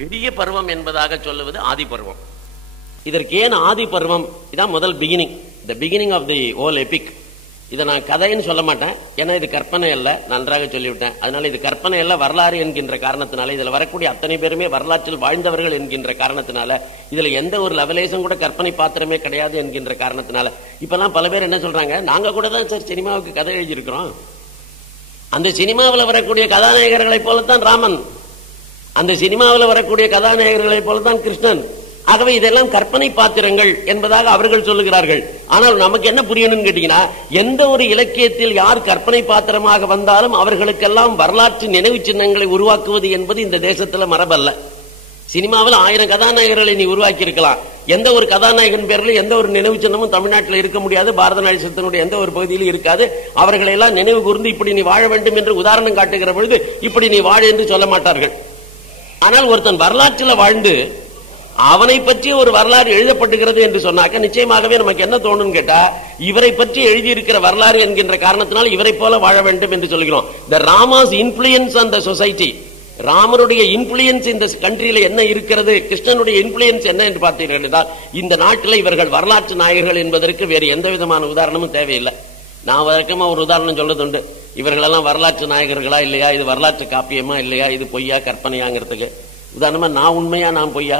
பெரிய பருவம் என்பதாக சொல்லுவது ஆதி பருவம். இதற்கு ஏன் ஆதி பருவம்? இதான் முதல் beginning, the beginning of the whole epic. இதை நான் கதைன்னு சொல்ல மாட்டேன், ஏன்னா இது கற்பனை அல்ல, நன்றாக சொல்லிவிட்டேன். அதனால இது கற்பனை அல்ல, வரலாறு என்கின்ற காரணத்தினால, இதுல வரக்கூடிய அத்தனை பேருமே வரலாற்றில் வாழ்ந்தவர்கள் என்கின்ற காரணத்தினால, இதுல எந்த ஒரு லெவலேஷன் கூட கற்பனை பாத்திரமே கிடையாது என்கின்ற காரணத்தினால, இப்பெல்லாம் பல பேர் என்ன சொல்றாங்க, நாங்க கூட தான் சார் சினிமாவுக்கு கதை எழுதியிருக்கிறோம். அந்த சினிமாவில் வரக்கூடிய கதாநாயகர்களைப் போலத்தான் ராமன், அந்த சினிமாவில் வரக்கூடிய கதாநாயகர்களைப் போலத்தான் கிருஷ்ணன். ஆகவே இதெல்லாம் கற்பனை பாத்திரங்கள் என்பதாக அவர்கள் சொல்லுகிறார்கள். ஆனால் நமக்கு என்ன புரியணும்னு கேட்டீங்கன்னா, எந்த ஒரு இலக்கியத்தில் யார் கற்பனை பாத்திரமாக வந்தாலும் அவர்களுக்கெல்லாம் வரலாற்று நினைவு சின்னங்களை உருவாக்குவது என்பது இந்த தேசத்துல மரபல்ல. சினிமாவில் 1000 கதாநாயகர்களை நீ உருவாக்கி இருக்கலாம், எந்த ஒரு கதாநாயகன் பேரில் எந்த ஒரு நினைவு சின்னமும் தமிழ்நாட்டில் இருக்க முடியாது, பாரத நாடகத்தினுடைய எந்த ஒரு பகுதியிலும் இருக்காது. அவர்களை எல்லாம் நினைவு கூர்ந்து இப்படி நீ வாழ வேண்டும் என்று உதாரணம் காட்டுகிற பொழுது இப்படி நீ வாழ என்று சொல்ல மாட்டார்கள். ஆனால் ஒருத்தன் வரலாற்றில் வாழ்ந்து அவனை பற்றி ஒரு வரலாறு எழுதப்பட்டுகிறது என்று சொன்னாக்க நிச்சயமாகவே நமக்கு என்ன தோணும் கேட்டா, இவரை பற்றி எழுதியிருக்கிற வரலாறு என்கின்ற காரணத்தினால் இவரை போல வாழ வேண்டும் என்று சொல்கிறோம். தி ராமாஸ் இன்ஃப்ளூயன்ஸ் ஆன் தி சொசைட்டி, ராமருடைய இன்ஃப்ளூயன்ஸ் இந்த கண்ட்ரியில என்ன இருக்கிறது, கிருஷ்ணனுடைய இன்ஃப்ளூயன்ஸ் என்ன என்று பார்த்தீர்கள் என்றால், இந்த நாட்டில் இவர்கள் வரலாற்று நாயகர்கள் என்பதற்கு வேறு எந்த விதமான உதாரணமும் தேவையில்லை. நான் வழக்கமா ஒரு உதாரணம் சொல்லதுண்டு, இவர்களெல்லாம் வரலாற்று நாயகர்களா இல்லையா, இது வரலாற்று காப்பியமா இல்லையா, இது பொய்யா கற்பனையாங்கிறதுக்கு. உதாரணமா, நான் உண்மையா நான் பொய்யா,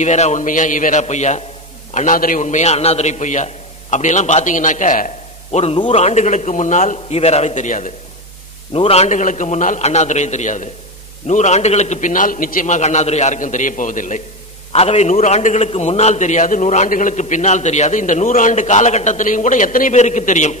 ஈவேரா உண்மையா ஈவேரா பொய்யா, அண்ணாதுரை உண்மையா அண்ணாதுரை பொய்யா, அப்படியெல்லாம் பாத்தீங்கன்னாக்க ஒரு 100 ஆண்டுகளுக்கு முன்னால் ஈவேராவை தெரியாது, 100 ஆண்டுகளுக்கு முன்னால் அண்ணாதுரை தெரியாது, 100 ஆண்டுகளுக்கு பின்னால் நிச்சயமாக அண்ணாதுரை யாருக்கும் தெரிய போவதில்லை. ஆகவே 100 ஆண்டுகளுக்கு முன்னால் தெரியாது, 100 ஆண்டுகளுக்கு பின்னால் தெரியாது. இந்த 100 ஆண்டு காலகட்டத்திலையும் கூட எத்தனை பேருக்கு தெரியும்?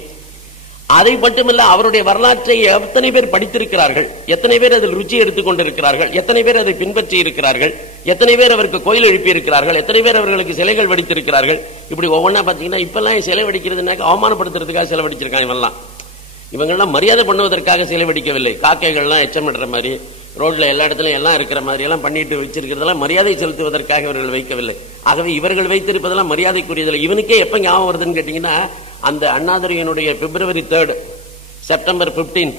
அதை மட்டுமல்ல, அவருடைய வரலாற்றை எத்தனை பேர் படித்திருக்கிறார்கள், எத்தனை பேர் அதில் ருச்சி எடுத்துக் கொண்டிருக்கிறார்கள், எத்தனை பேர் அதை பின்பற்றி இருக்கிறார்கள், எத்தனை பேர் அவருக்கு கோயில் எழுப்பி இருக்கிறார்கள், எத்தனை பேர் அவர்களுக்கு சிலைகள் வடித்திருக்கிறார்கள். இப்படி ஒவ்வொன்றா பாத்தீங்கன்னா, இப்பெல்லாம் சிலை வடிக்கிறதுனாக்க அவமானப்படுத்துறதுக்காக சிலை வடிச்சிருக்காங்க. இவங்கெல்லாம் மரியாதை பண்ணுவதற்காக சிலை வடிக்கவில்லை. காக்கைகள்லாம் எச்சமிடுற மாதிரி, ரோட்ல எல்லா இடத்துலயும் எல்லாம் இருக்கிற மாதிரி எல்லாம் பண்ணிட்டு வச்சிருக்கிறதெல்லாம் மரியாதை செலுத்துவதற்காக இவர்கள் வைக்கவில்லை. ஆகவே இவர்கள் வைத்திருப்பதெல்லாம் மரியாதைக்குரியதில்லை. இவனுக்கே எப்ப ஞாபகம் வருதுன்னு கேட்டீங்கன்னா, அந்த அண்ணாதுரையினுடைய February 3 September 15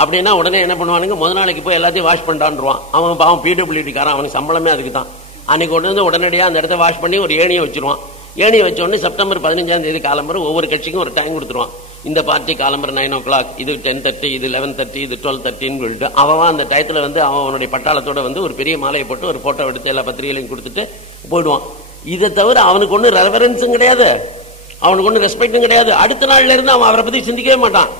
அப்படின்னா உடனே என்ன பண்ணுவானுங்க, முதல் நாளைக்கு போய் எல்லாத்தையும் வாஷ் பண்ணான்றான். அவன் பாவம் PWD காரன், அவனுக்கு சம்பளமே அதுக்கு தான். அன்னைக்கு வந்து உடனடியாக அந்த இடத்த வாஷ் பண்ணி ஒரு ஏணியை வச்சிருவான். ஏணியை வச்ச உடனே September 15 காலம்பரை ஒவ்வொரு கட்சிக்கும் ஒரு டைம் கொடுத்துருவான். இந்த பார்ட்டி காலம்பரை 9 o'clock, இது 10:30, இது 11:30, இது 12:30 சொல்லிட்டு அவன் அந்த டயத்துல வந்து அவனுடைய பட்டாளத்தோட வந்து ஒரு பெரிய மாலையை போட்டு ஒரு போட்டோ எடுத்து எல்லா பத்திரிகைகளையும் கொடுத்துட்டு போயிடுவான். இதை தவிர அவனுக்கு ஒன்றும் ரெவரன்ஸும் கிடையாது, அவனுக்கு ஒன்றும் ரெஸ்பெக்டும் கிடையாது. அடுத்த நாள்ல இருந்து அவன் அவரை பத்தி சிந்திக்கவே மாட்டான்.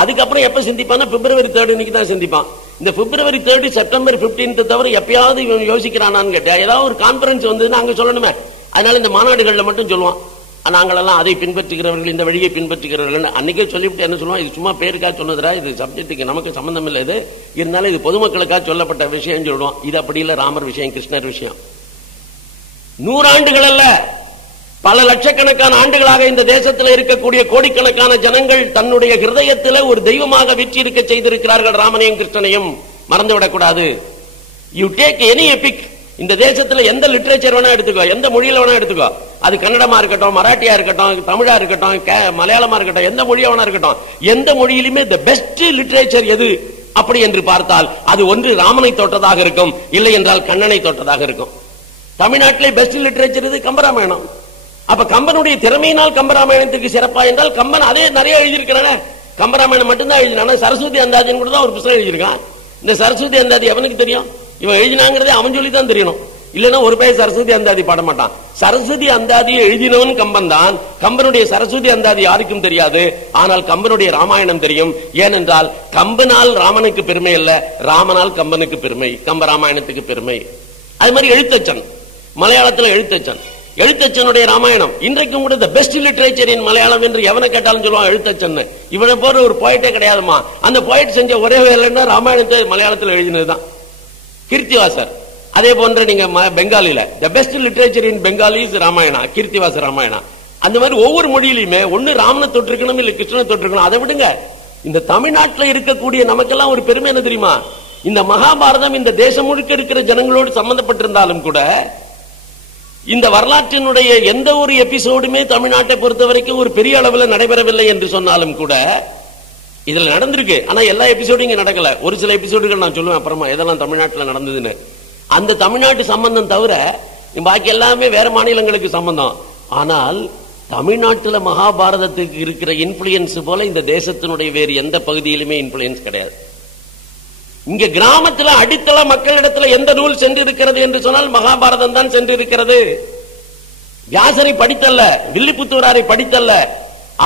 அதுக்கப்புறம் எப்ப சிந்திப்பான்னா February 3 இன்னைக்கு தான் சிந்திப்பான். இந்த February 3 September 15 தவிர எப்பயாவது இவன் யோசிக்கிறானான்னு கேட்டா, ஏதாவது ஒரு கான்பரன்ஸ் வந்ததுன்னா அங்க சொல்லணுமே. அதனால இந்த மாநாடுகள்ல மட்டும் சொல்லுவான், நாங்களெல்லாம் அதை பின்பற்றுகிறவர்கள், இந்த வழியை பின்பற்றுகிறவர்கள். அன்னைக்கே சொல்லிவிட்டு என்ன சொல்லுவான், இது சும்மா பேருக்காக சொன்னதுரா, இது சப்ஜெக்டுக்கு நமக்கு சம்பந்தம் இல்லை, இது இருந்தாலும் இது பொதுமக்களுக்காக சொல்லப்பட்ட விஷயம் சொல்லுவான். இது அப்படி இல்லை, ராமர் விஷயம், கிருஷ்ணர் விஷயம். 100 ஆண்டுகள் அல்ல, பல லட்சக்கணக்கான ஆண்டுகளாக இந்த தேசத்தில் இருக்கக்கூடிய கோடிக்கணக்கான ஜனங்கள் தன்னுடைய ஹிருதயத்தில் ஒரு தெய்வமாக வீற்றிருக்க செய்திருக்கிறார்கள் ராமனையும் கிருஷ்ணனையும். மறந்துவிடக்கூடாது. யூ டேக் எனி எபிக், இந்த தேசத்தில் எந்த லிட்டரேச்சர் வேணா எடுத்துக்கோ, எந்த மொழியில வேணா எடுத்துக்கோ, அது கன்னடமா இருக்கட்டும், மராட்டியா இருக்கட்டும், தமிழா இருக்கட்டும், மலையாளமா இருக்கட்டும், எந்த மொழியா வேணா இருக்கட்டும், எந்த மொழியிலுமே தி பெஸ்ட் லிட்டரேச்சர் எது அப்படி என்று பார்த்தால் அது ஒன்று ராமனை தோற்றதாக இருக்கும், இல்லை என்றால் கண்ணனை தோற்றதாக இருக்கும். தமிழ்நாட்டிலே பெஸ்ட் லிட்டரேச்சர் இது கம்பராமாயணம். அப்ப கம்பனுடைய திறமையினால் கம்பராமாயணத்துக்கு சிறப்பா என்றால், கம்பன் அதே நிறைய எழுதியிருக்கிறான, கம்பராமாயணம் மட்டும்தான் எழுதினான. சரஸ்வதி அந்தாதின்னு கூட தான் ஒரு புத்தகம் எழுதியிருக்கான். இந்த சரஸ்வதி அந்தாதி அவனுக்கு தெரியும், இவன் எழுதினாங்கிறதே அவன் சொல்லி தான் தெரியணும். இல்லன்னா ஒரு பேர் சரஸ்வதி அந்தாதி பாட மாட்டான். சரஸ்வதி அந்தாதியை எழுதினவன் கம்பன் தான். கம்பனுடைய சரஸ்வதி அந்தாதி யாருக்கும் தெரியாது, ஆனால் கம்பனுடைய ராமாயணம் தெரியும். ஏனென்றால் கம்பனால் ராமனுக்கு பெருமை அல்ல, ராமனால் கம்பனுக்கு பெருமை, கம்ப ராமாயணத்துக்கு பெருமை. அது மாதிரி எழுத்தச்சன், மலையாளத்தில் எழுத்தச்சன், எழுத்தச்சனுடைய ராமாயணம் இன்றைக்கும் கூட பெஸ்ட் லிட்டரேச்சர் இன் மலையாளம் என்று எவனை கேட்டாலும் சொல்லுவான் எழுத்தச்சன். இவனை போற ஒரு போயிட்டே கிடையாதுமா. அந்த போயிட் செஞ்ச ஒரே வேலைன்னா ராமாயணத்தை மலையாளத்தில் எழுதினதுதான் கீர்த்திவாசர். அதே போன்ற நீங்க பெங்காலில the best literature in Bengali is Ramayana, கீர்த்திவாசர் ராமாயணா. அந்த மாதிரி ஒவ்வொரு மொழியிலுமே ஒன்னு ராமனை தொட்டிருக்கணும், இல்ல கிருஷ்ணனை தொட்டிருக்கணும். அதை விடுங்க, இந்த தமிழ்நாட்டில் இருக்கக்கூடிய நமக்கெல்லாம் ஒரு பெருமை என்ன தெரியுமா? இந்த மகாபாரதம் இந்த தேசம் முழுக்க இருக்கிற ஜனங்களோடு சம்பந்தப்பட்டிருந்தாலும் கூட இந்த வரலாற்றினுடைய எந்த ஒரு எபிசோடுமே தமிழ்நாட்டை பொறுத்த வரைக்கும் ஒரு பெரிய அளவில் நடைபெறவில்லை என்று சொன்னாலும் கூட இதுல நடந்திருக்கு. ஆனா எல்லா எபிசோடும் இங்க நடக்கல. ஒரு சில எபிசோடுகள் நான் சொல்லுவேன் அப்புறமா எதெல்லாம் தமிழ்நாட்டில் நடந்ததுன்னு. அந்த தமிழ்நாட்டு சம்பந்தம் தவிர பாக்கி எல்லாமே வேற மாநிலங்களுக்கு சம்பந்தம். ஆனால் தமிழ்நாட்டில் மகாபாரதத்துக்கு இருக்கிற இன்ஃபுளுயன்ஸ் போல இந்த தேசத்தினுடைய வேறு எந்த பகுதியிலுமே இன்ஃபுளுயன்ஸ் கிடையாது. இங்க கிராமத்தில் அடித்தள மக்களிடத்துல எந்த நூல் சென்றிருக்கிறது என்று சொன்னால் மகாபாரதம் தான் சென்றிருக்கிறது. வியாசரை படித்தல்ல, வில்லிபுத்தூராரை படித்தல்ல,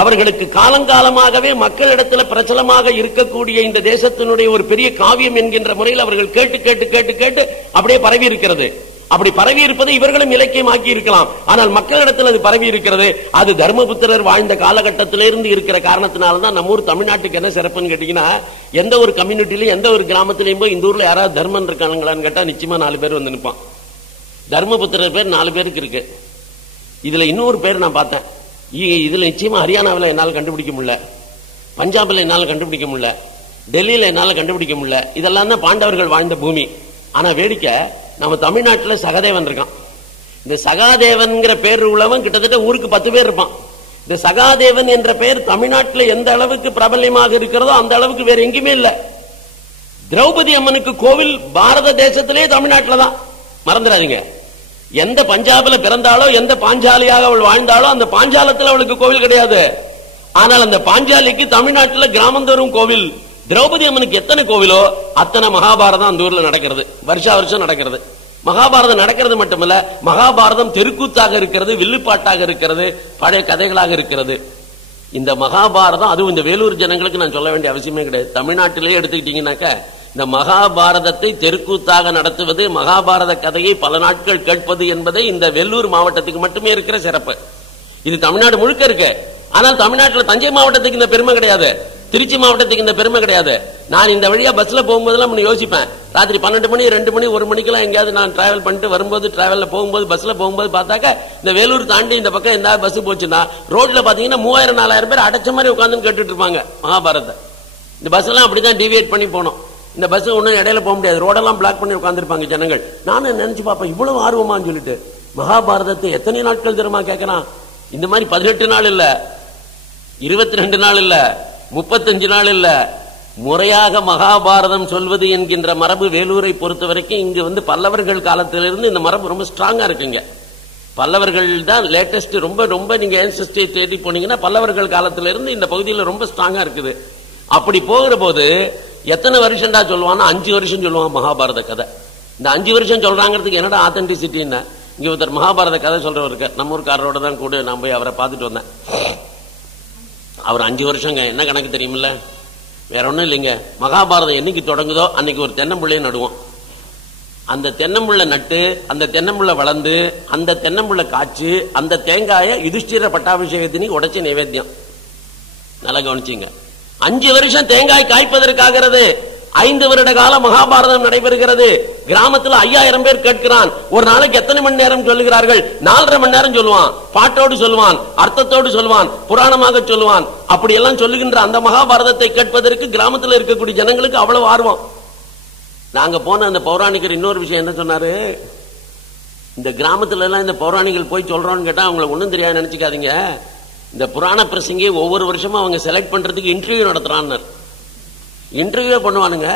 அவர்களுக்கு காலங்காலமாகவே மக்களிடத்துல பிரச்சலமாக இருக்கக்கூடிய இந்த தேசத்தினுடைய ஒரு பெரிய காவியம் என்கின்ற முறையில் அவர்கள் கேட்டு கேட்டு கேட்டு கேட்டு அப்படியே பரவி இருக்கிறது. அப்படி பரவி இருப்பதை இவர்களும் இலக்கியமாக்கி இருக்கலாம். ஆனால் மக்களிடத்தில் அது பரவி இருக்கிறது. அது தர்மபுத்திரர் வாழ்ந்த காலகட்டத்திலிருந்து இருக்கிற காரணத்தினால்தான் நம்ம ஊர் தமிழ்நாட்டுக்கு என்ன சிறப்புன்னு கேட்டீங்கன்னா, எந்த ஒரு கம்யூனிட்டிலையும் எந்த ஒரு கிராமத்திலையும் போய் இந்த ஊர்ல யாராவது தர்மன் இருக்காங்களான்னு கேட்டா நிச்சயமா 4 பேர் வந்து நிற்பான். தர்மபுத்திரர் பேர் 4 பேருக்கு இருக்கு. இதுல இன்னொரு பேர் நான் பார்த்தேன். இதுல நிச்சயமா ஹரியானாவில் என்னால கண்டுபிடிக்க முடியல, பஞ்சாப்ல என்னால கண்டுபிடிக்க முடியல, டெல்லியில என்னால கண்டுபிடிக்க முடியல. இதெல்லாம் தான் பாண்டவர்கள் வாழ்ந்த பூமி. ஆனா வேடிக்கை, நம்ம தமிழ்நாட்டில் சகாதேவன் இருக்கான். இந்த சகாதேவன்கிற பேர் உள்ளவன் கிட்டத்தட்ட ஊருக்கு 10 பேர் இருப்பான். இந்த சகாதேவன் என்ற பெயர் தமிழ்நாட்டில் எந்த அளவுக்கு பிரபல்யமாக இருக்கிறதோ அந்த அளவுக்கு வேற எங்கேயுமே இல்ல. திரௌபதி அம்மனுக்கு கோவில் பாரத தேசத்திலே தமிழ்நாட்டில் தான், மறந்துடாதீங்க. எந்த பஞ்சாபில் பிறந்தாலோ, எந்த பாஞ்சாலியாக அவள் வாழ்ந்தாலோ அந்த பாஞ்சாலத்தில் அவளுக்கு கோவில் கிடையாது. ஆனால் அந்த பாஞ்சாலிக்கு தமிழ்நாட்டில் கிராமந்தோறும் கோவில். திரௌபதி அம்மனுக்கு எத்தனை கோவிலோ அத்தனை மகாபாரதம் அந்த ஊர்ல நடக்கிறது, வருஷா வருஷம் நடக்கிறது. மகாபாரதம் நடக்கிறது மட்டுமல்ல, மகாபாரதம் தெருக்கூத்தாக இருக்கிறது, வில்லுப்பாட்டாக இருக்கிறது, பழைய கதைகளாக இருக்கிறது. இந்த மகாபாரதம், அதுவும் இந்த வேலூர் ஜனங்களுக்கு நான் சொல்ல வேண்டிய அவசியமே கிடையாது. தமிழ்நாட்டிலேயே எடுத்துக்கிட்டீங்கன்னாக்க இந்த மகாபாரதத்தை தெருக்கூத்தாக நடத்துவது, மகாபாரத கதையை பல நாட்கள் கேட்பது என்பதை இந்த வேலூர் மாவட்டத்துக்கு மட்டுமே இருக்கிற சிறப்பு. இது தமிழ்நாடு முழுக்க இருக்கு. ஆனால் தமிழ்நாட்டில் தஞ்சை மாவட்டத்துக்கு இந்த பெருமை கிடையாது, திருச்சி மாவட்டத்துக்கு இந்த பெருமை கிடையாது. நான் இந்த வழியா பஸ்ல போகும்போதெல்லாம் யோசிப்பேன், ராத்திரி 12 மணி 2 மணி 1 மணிக்கெல்லாம் எங்கேயாவது நான் டிராவல் பண்ணிட்டு வரும்போது, டிராவல்ல போகும்போது, பஸ்ல போகும்போது பார்த்தாக்க இந்த வேலூர் தாண்டி இந்த பக்கம் எந்த பஸ் போச்சுன்னா ரோட்ல பாத்தீங்கன்னா 3000-4000 பேர் அடைச்ச மாதிரி உட்கார்ந்து கேட்டுட்டு இருப்பாங்க மகாபாரத. இந்த பஸ் எல்லாம் அப்படிதான் டிவியேட் பண்ணி போனோம். இந்த பஸ் ஒன்னும் இடையில போக முடியாது, ரோடெல்லாம் பிளாக் பண்ணி உட்கார்ந்துருப்பாங்க ஜனங்கள். நானும் நினைச்சு பாப்பேன், இவ்வளவு ஆர்வமான்னு சொல்லிட்டு. மகாபாரதத்தை எத்தனை நாட்கள் தெரியுமா கேட்கறான்? இந்த மாதிரி 18 நாள் இல்ல, 22 நாள் இல்ல, 35 நாள் இல்ல, முறையாக மகாபாரதம் சொல்வது என்கின்ற மரபு வேலூரை பொறுத்த வரைக்கும் இங்கு வந்து பல்லவர்கள் காலத்திலிருந்து இந்த மரபு ரொம்ப ஸ்ட்ராங்கா இருக்குங்க. பல்லவர்கள் தான் லேட்டஸ்ட். ரொம்ப ரொம்ப நீங்க ஏன்செஸ்டரை தேடி போனீங்கன்னா பல்லவர்கள் காலத்திலிருந்து இந்த பகுதியில் ரொம்ப ஸ்ட்ராங்கா இருக்குது. அப்படி போகிற போது எத்தனை வருஷம்டா சொல்லுவான்னா 5 வருஷம் சொல்லுவான் மகாபாரத கதை. இந்த 5 வருஷம் சொல்றாங்கிறதுக்கு என்னடா ஆத்தென்டிசிட்டின்னு, இங்க ஒருத்தர் மகாபாரத கதை சொல்றவர் இருக்க, நம்ம ஊருக்காரரோட தான் கூட நான் போய் அவரை பார்த்துட்டு வந்தேன். அவர் 5 வருஷங்க, என்ன கணக்கு தெரியுமில்ல, வேற ஒண்ணும் இல்லைங்க. மகாபாரதம் என்னைக்கு தொடங்குதோ அன்னைக்கு ஒரு தென்னம்பிள்ளையை நடுவோம். அந்த தென்னம்பிள்ளை நட்டு, அந்த தென்னம்பிள்ளை வளர்ந்து, அந்த தென்னம்பிள்ளை காய்ச்சி, அந்த தேங்காயை யுதிஷ்டிர பட்டாபிஷேகத்தினு உடைச்சி நைவேத்தியம். நல்லா கவனிச்சிங்க. 5 வருஷம் தேங்காய் காய்ப்பதற்காகிறது. 5 வருட காலம் மகாபாரதம் நடைபெறுகிறது. கிராமத்தில் 5000 பேர் கேட்கிறான். ஒரு நாளைக்கு எத்தனை மணி நேரம் சொல்லுகிறார்கள்? 4.5 மணி நேரம் சொல்லுவான். பாட்டோடு சொல்லுவான், அர்த்தத்தோடு சொல்லுவான், புராணமாக சொல்லுவான். அப்படி எல்லாம் சொல்லுகின்ற அந்த மகாபாரதத்தை கேட்பதற்கு கிராமத்தில் இருக்கக்கூடிய ஜனங்களுக்கு அவ்வளவு ஆர்வம். நாங்க போன அந்த பௌராணிகர் இன்னொரு விஷயம் என்ன சொன்னாரு, இந்த கிராமத்துல எல்லாம் இந்த பௌராணிகள் போய் சொல்றோம்னு கேட்டா அவங்களுக்கு ஒண்ணும் தெரியாது நினைச்சுக்காதீங்க. இந்த புராண பிரசங்கி ஒவ்வொரு வருஷமும் அவங்க செலக்ட் பண்றதுக்கு இன்டர்வியூ நடத்துறான்னு. இன்டர்வியூ பண்ணுவானுங்க.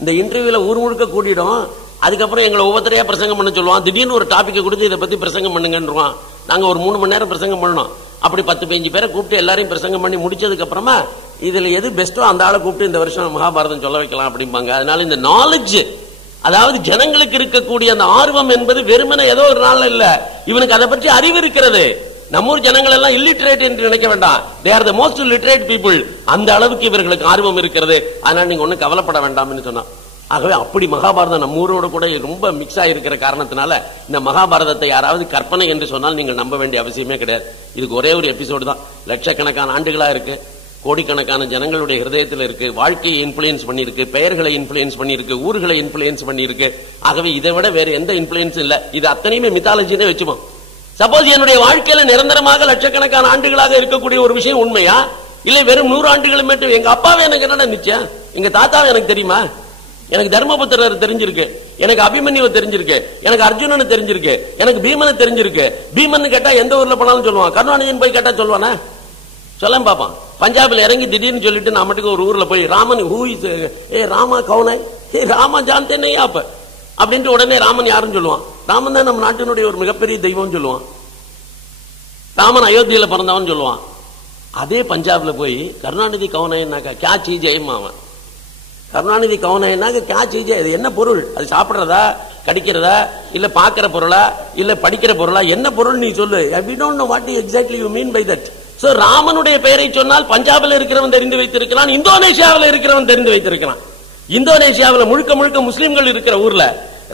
இந்த இன்டர்வியூல ஊர் முழுக்க கூட்டிடும். அதுக்கப்புறம் எங்களை ஒவ்வொருத்தரையா பிரசங்கம் பண்ண சொல்லுவான். திடீர்னு ஒரு டாபிக் கொடுத்து இதை பத்தி பிரசங்கம் பண்ணுங்கன்றான். நாங்க ஒரு 3 மணி நேரம் பிரசங்கம் பண்ணணும். அப்படி 10-15 பேரை கூப்பிட்டு எல்லாரையும் பிரசங்கம் பண்ணி முடிச்சதுக்கு அப்புறமா இதுல எது பெஸ்டோ அந்த ஆளை கூப்பிட்டு இந்த வருஷம் மகாபாரதம் சொல்ல வைக்கலாம் அப்படிம்பாங்க. அதனால இந்த நாலேஜ், அதாவது ஜனங்களுக்கு இருக்கக்கூடிய அந்த ஆர்வம் என்பது வெறுமனே ஏதோ ஒரு நாள் இல்ல, இவனுக்கு அதை பற்றி அறிவு இருக்கிறது. நம்ம ஊர் ஜனங்கள் எல்லாம் இல்லிட்டரேட் என்று நினைக்க வேண்டாம். they are the most literate people. அந்த அளவுக்கு இவர்களுக்கு ஆர்வம் இருக்கிறது. அதனால நீங்க ஒன்னும் கவலைப்பட வேண்டாம்னு சொன்னா. ஆகவே அப்படி மகாபாரதம் நம்ம ஊரோட கூட ரொம்ப மிக்ஸ் ஆகிருக்கிற காரணத்தினால இந்த மகாபாரதத்தை யாராவது கற்பனை என்று சொன்னால் நீங்கள் நம்ப வேண்டிய அவசியமே கிடையாது. இதுக்கு ஒரே ஒரு எபிசோடு தான், லட்சக்கணக்கான ஆண்டுகளா இருக்கு, கோடிக்கணக்கான ஜனங்களுடைய ஹிருதயத்தில் இருக்கு, வாழ்க்கையை இன்ஃபுளுயன்ஸ் பண்ணிருக்கு, பெயர்களை இன்ஃபுளுயன்ஸ் பண்ணிருக்கு, ஊர்களை இன்ஃபுளுயன்ஸ் பண்ணிருக்கு. ஆகவே இதை விட வேற எந்த இன்ஃபுளுயன்ஸ் இல்ல. இது அத்தனையுமே மித்தாலஜினே வச்சுப்போம். சப்போஸ் என்னுடைய வாழ்க்கையில நிரந்தரமாக லட்சக்கணக்கான ஆண்டுகளாக இருக்கக்கூடிய ஒரு விஷயம் உண்மையா, இல்ல வெறும் 100 ஆண்டுகள் மட்டும்? எங்க அப்பாவே எனக்கு என்னடா நிச்சயம், எங்க தாத்தாவை எனக்கு தெரியுமா? எனக்கு தர்மபுத்திரர் தெரிஞ்சிருக்கு, எனக்கு அபிமன்யுவை தெரிஞ்சிருக்கு, எனக்கு அர்ஜுனனை தெரிஞ்சிருக்கு, எனக்கு பீமனை தெரிஞ்சிருக்கு. பீமன் கேட்டா எந்த ஊர்ல போனாலும் சொல்லுவான். கருணாநிதியின் போய் கேட்டா சொல்லுவானா? சொல்ல பாப்பான். பஞ்சாப்ல இறங்கி திடீர்னு சொல்லிட்டு நான் மட்டுக்கு ஒரு ஊர்ல போய் ராமன் ராமா கவுனை ராமா ஜான்தே நஹீ ஆப் அப்படின்ட்டு உடனே ராமன் யாருன்னு சொல்லுவான்? ராமன் தான் நம்ம நாட்டினுடைய ஒரு மிகப்பெரிய தெய்வம் சொல்லுவான். ராமன் அயோத்தியில பிறந்தவன் சொல்லுவான். அதே பஞ்சாப்ல போய் கருணாநிதி கவுனைனாக்கா கியா சீஜ் அவன் கருணாநிதி கவுனைனாக்க கியா சீஜ், அது என்ன பொருள்? அது சாப்பிடுறதா, கடிக்கிறதா, இல்ல பாக்கிற பொருளா, இல்ல படிக்கிற பொருளா, என்ன பொருள் நீ சொல்லு. we don't know what exactly you mean by that. So ராமனுடைய பெயரை சொன்னால் பஞ்சாபில் இருக்கிறவன் தெரிந்து வைத்திருக்கிறான், இந்தோனேஷியாவில் இருக்கிறவன் தெரிந்து வைத்திருக்கிறான். இந்தோனேஷியாவில் முழுக்க முழுக்க முஸ்லிம்கள் இருக்கிற ஊர்ல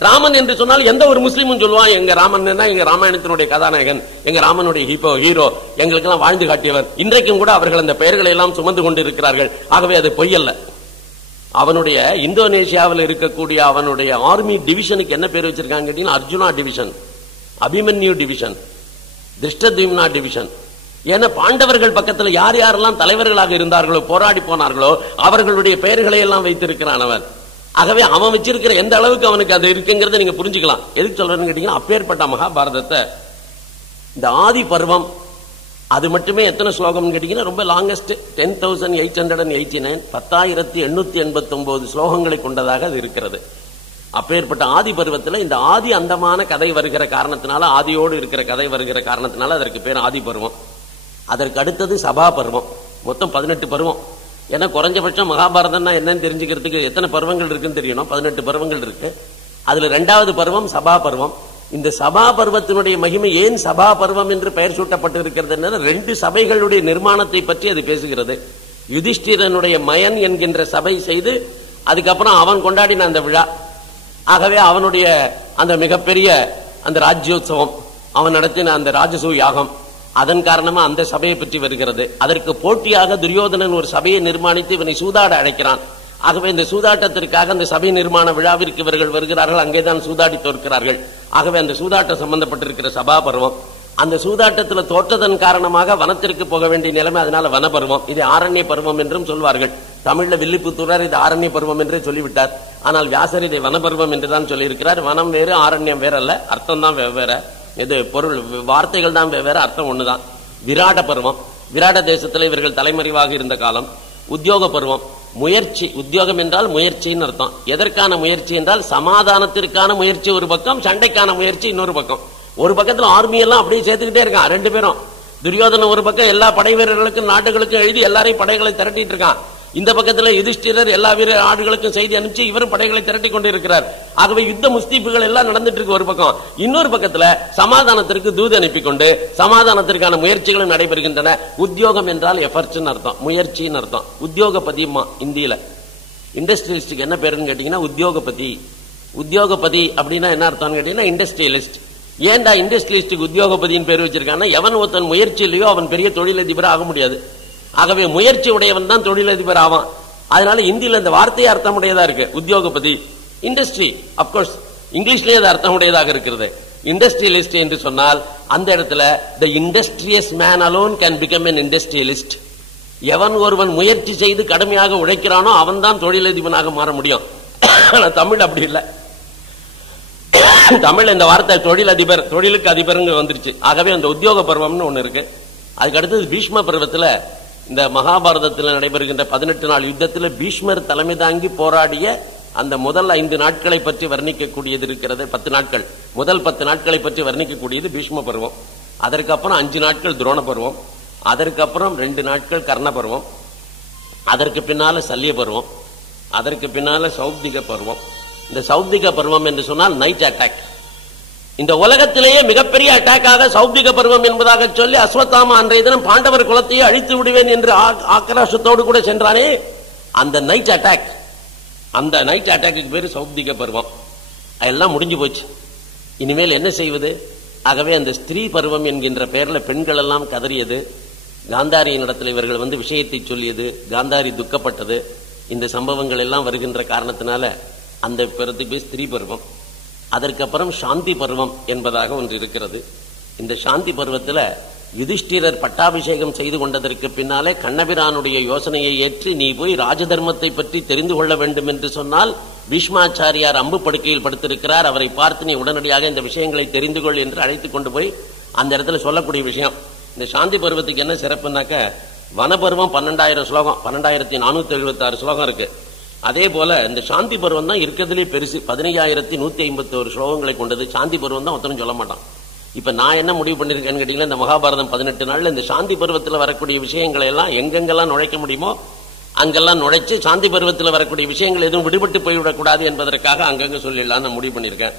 ராமன் என்று சொன்னால் எந்த ஒரு முஸ்லீமும் சொல்லுவான், எங்க ராமன் எங்க ராமாயணத்தினுடைய கதாநாயகன், எங்க ராமனுடைய ஹீரோ, எங்களுக்கு எல்லாம் வாழ்ந்து காட்டியவர். இன்றைக்கும் கூட அவர்கள் அந்த பெயர்களை எல்லாம் சுமந்து கொண்டு இருக்கிறார்கள். ஆகவே அது பொய்யல்ல. அவனுடைய இந்தோனேஷியாவில் இருக்கக்கூடிய அவனுடைய ஆர்மி டிவிஷனுக்கு என்ன பேர் வச்சிருக்காங்க கேட்டீங்கன்னா, Arjuna division, Abhimanyu division, Dhrishtadyumna division. ஏன்னா பாண்டவர்கள் பக்கத்தில் யார் யாரெல்லாம் தலைவர்களாக இருந்தார்களோ, போராடி போனார்களோ, அவர்களுடைய பெயர்களை எல்லாம் வைத்திருக்கிறான் அவன். ஆகவே அவன் வச்சிருக்கிற எந்த அளவுக்கு அவனுக்கு அது இருக்குங்கிறத நீங்க புரிஞ்சுக்கலாம். எதுக்கு சொல்றேன்னு கேட்டீங்கன்னா, அப்பேற்பட்ட மகாபாரதத்தை இந்த ஆதி பருவம் அது மட்டுமே எத்தனை ஸ்லோகம் கேட்டீங்கன்னா ரொம்ப லாங்கஸ்ட் 10,889 10,889 ஸ்லோகங்களை கொண்டதாக அது இருக்கிறது. அப்பேற்பட்ட ஆதி பருவத்தில் இந்த ஆதி அந்தமான கதை வருகிற காரணத்தினால, ஆதியோடு இருக்கிற கதை வருகிற காரணத்தினால அதற்கு பேர் ஆதி பருவம். அதற்கு அடுத்தது சபா பருவம். மொத்தம் 18 பருவம். ஏன்னா குறைஞ்சபட்சம் மகாபாரதம்னா என்னன்னு தெரிஞ்சுக்கிறதுக்கு எத்தனை பருவங்கள் இருக்குன்னு தெரியணும். 18 பருவங்கள் இருக்கு. அதுல 2வது பருவம் சபா பருவம். இந்த சபா பருவத்தினுடைய மகிமை ஏன் சபா பருவம் என்று பெயர் சூட்டப்பட்டு இருக்கிறது? 2 சபைகளுடைய நிர்மாணத்தை பற்றி அது பேசுகிறது. யுதிஷ்டிரனுடைய மயன் என்கின்ற சபை செய்து அதுக்கப்புறம் அவன் கொண்டாடின அந்த விழா. ஆகவே அவனுடைய அந்த மிகப்பெரிய அந்த ராஜ்யோத்சவம், அவன் நடத்தின அந்த ராஜசூ யாகம், அதன் காரணமா அந்த சபையை பற்றி வருகிறது. அதற்கு போட்டியாக துரியோதனன் ஒரு சபையை நிர்மாணித்து இவனை சூதாட அழைக்கிறான். ஆகவே இந்த சூதாட்டத்திற்காக அந்த சபை நிர்மாண விழாவிற்கு இவர்கள் வருகிறார்கள். அங்கேதான் சூதாடி தோற்கிறார்கள். ஆகவே அந்த சூதாட்டம் சம்பந்தப்பட்டிருக்கிற சபா பருவம். அந்த சூதாட்டத்தில் தோற்றதன் காரணமாக வனத்திற்கு போக வேண்டிய நிலைமை, அதனால வனப்பருவம். இது ஆரண்ய பருவம் என்றும் சொல்வார்கள். தமிழ்ல வில்லிபுத்தூரார் இது ஆரண்ய பருவம் என்றே சொல்லிவிட்டார். ஆனால் வியாசர் இதை வனப்பருவம் என்றுதான் சொல்லியிருக்கிறார். வனம் வேறு, ஆரண்யம் வேற அல்ல, அர்த்தம் தான் வெவ்வேறு. இது பொருள் வார்த்தைகள் தான் வெவ்வேறு, அர்த்தம் ஒண்ணுதான். விராட பருவம், விராட தேசத்தில் இவர்கள் தலைமறைவாக இருந்த காலம். உத்தியோக பருவம், முயற்சி. உத்தியோகம் என்றால் முயற்சின்னு அர்த்தம். எதற்கான முயற்சி என்றால் சமாதானத்திற்கான முயற்சி ஒரு பக்கம், சண்டைக்கான முயற்சி இன்னொரு பக்கம். ஒரு பக்கத்துல ஆர்மி எல்லாம் அப்படியே சேர்த்துக்கிட்டே இருக்கான் 2 பேரும். துரியோதன ஒரு பக்கம் எல்லா படை வீரர்களுக்கும் நாட்டுகளுக்கும் எழுதி எல்லாரையும் படைகளை திரட்டிட்டு இருக்கான். இந்த பக்கத்துல யுதிஷ்டிரர் எல்லா வீர நாடுகளுக்கும் செய்தி அனுப்பிச்சு இவரும் படைகளை திரட்டி கொண்டு இருக்கிறார். ஆகவே யுத்த முஸ்தீப்புகள் எல்லாம் நடந்துட்டு இருக்கு ஒரு பக்கம். இன்னொரு பக்கத்துல சமாதானத்திற்கு தூது அனுப்பி கொண்டு சமாதானத்திற்கான முயற்சிகளும் நடைபெறுகின்றன. உத்தியோகம் என்றால் எஃபர்ட்ஸ் அர்த்தம், முயற்சின்னு அர்த்தம். உத்தியோகபதிமா இந்தியில. இண்டஸ்ட்ரியலிஸ்டுக்கு என்ன பேருன்னு கேட்டீங்கன்னா உத்தியோகபதி. உத்தியோகபதி அப்படின்னா என்ன அர்த்தம்னு கேட்டீங்கன்னா இண்டஸ்ட்ரியலிஸ்ட். ஏன்டா இண்டஸ்ட்ரியலிஸ்டுக்கு உத்தியோகபதியின் பேர் வச்சிருக்காங்கன்னா, எவன் ஒருத்தன் முயற்சி இல்லையோ அவன் பெரிய தொழிலதிபர் ஆக முடியாது. ஆகவே முயற்சி உடையவன் தான் தொழிலதிபர் ஆவான். அதனால இந்தியில இந்த வார்த்தையே அர்த்தமுடையதா இருக்கு, உத்தியோகபதி. இண்டஸ்ட்ரி அப்கோர்ஸ் இங்கிலீஷ்லயே அது அர்த்தமுடையதாக இருக்கிறது. இண்டஸ்ட்ரியலிஸ்ட் என்று சொன்னால் அந்த இடத்துல the industrious man alone can become an industrialist. எவன் ஒருவன் முயற்சி செய்து கடுமையாக உழைக்கிறானோ அவன் தான் தொழிலதிபனாக மாற முடியும். தமிழ் அப்படி இல்லை. தமிழ் இந்த வார்த்தை தொழிலதிபர், தொழிலுக்கு அதிபர் வந்துருச்சு. ஆகவே அந்த உத்தியோக பருவம்னு ஒண்ணு இருக்கு. அதுக்கு அடுத்தது பீஷ்ம பருவத்துல இந்த மகாபாரதத்தில் நடைபெறுகின்ற 18 நாள் யுத்தத்தில் பீஷ்மர் தலைமை தாங்கி போராடிய அந்த முதல் 5 நாட்களை பற்றி வர்ணிக்கக்கூடியது இருக்கிறது. 10 நாட்கள், முதல் 10 நாட்களை பற்றி வர்ணிக்கக்கூடியது பீஷ்ம பருவம். அதற்கப்புறம் 5 நாட்கள் துரோண பருவம், அதற்கப்புறம் 2 நாட்கள் கர்ண பருவம், அதற்கு பின்னால சல்லிய பருவம், அதற்கு பின்னால சௌப்திக பருவம். இந்த சௌப்திக பருவம் என்று சொன்னால் நைட் அட்டாக். இந்த உலகத்திலேயே மிகப்பெரிய அட்டாக்காக சௌப்திக பருவம் என்பதாக சொல்லி அஸ்வத்தாமா அன்றைய தினம் பாண்டவர் குலத்தையே அழித்து விடுவேன் என்று ஆக்ரோஷத்தோடு கூட சென்றானே, அந்த நைட் அட்டாக், அந்த நைட் அட்டாக்கு பேரு சௌப்திக பருவம். அதெல்லாம் முடிஞ்சு போச்சு. இனிமேல் என்ன செய்வது? ஆகவே அந்த ஸ்திரீ பருவம் என்கின்ற பெயர்ல பெண்கள் எல்லாம் கதறியது. காந்தாரியின் இடத்துல இவர்கள் விஷயத்தை சொல்லியது. காந்தாரி துக்கப்பட்டது. இந்த சம்பவங்கள் எல்லாம் வருகின்ற காரணத்தினால அந்த பெறத்துக்கு பேர் ஸ்திரீ பருவம். அதற்கப்புறம் சாந்தி பருவம் என்பதாக ஒன்று இருக்கிறது. இந்த சாந்தி பருவத்தில் யுதிஷ்டிரர் பட்டாபிஷேகம் செய்து கொண்டதற்கு பின்னாலே கண்ணபிரானுடைய யோசனையை ஏற்று நீ போய் ராஜதர்மத்தை பற்றி தெரிந்து கொள்ள வேண்டும் என்று சொன்னால் பீஷ்மாச்சாரியார் அம்பு படுக்கையில் படுத்திருக்கிறார், அவரை பார்த்து நீ உடனடியாக இந்த விஷயங்களை தெரிந்து கொள் என்று அழைத்துக் கொண்டு போய் அந்த இடத்துல சொல்லக்கூடிய விஷயம். இந்த சாந்தி பருவத்துக்கு என்ன சிறப்புனாக்க, வனபருவம் 12,000 ஸ்லோகம், 12,476 ஸ்லோகம் இருக்கு. அதே போல இந்த சாந்தி பருவம் தான் இருக்கிறதுலே பெருசு. 15,151 ஸ்லோகங்களை கொண்டது. சாந்தி பருவம் தான் ஒருத்தரும் சொல்ல மாட்டான். இப்ப நான் என்ன முடிவு பண்ணிருக்கேன்னு கேட்டீங்கன்னா, இந்த மகாபாரதம் 18 நாள்ல இந்த சாந்தி பருவத்தில் வரக்கூடிய விஷயங்களை எல்லாம் எங்கெங்கெல்லாம் நுழைக்க முடியுமோ அங்கெல்லாம் நுழைச்சு, சாந்தி பருவத்தில் வரக்கூடிய விஷயங்கள் எதுவும் விடுபட்டு போய்விடக்கூடாது என்பதற்காக அங்கங்க சொல்லிடலாம் நான் முடிவு பண்ணிருக்கேன்.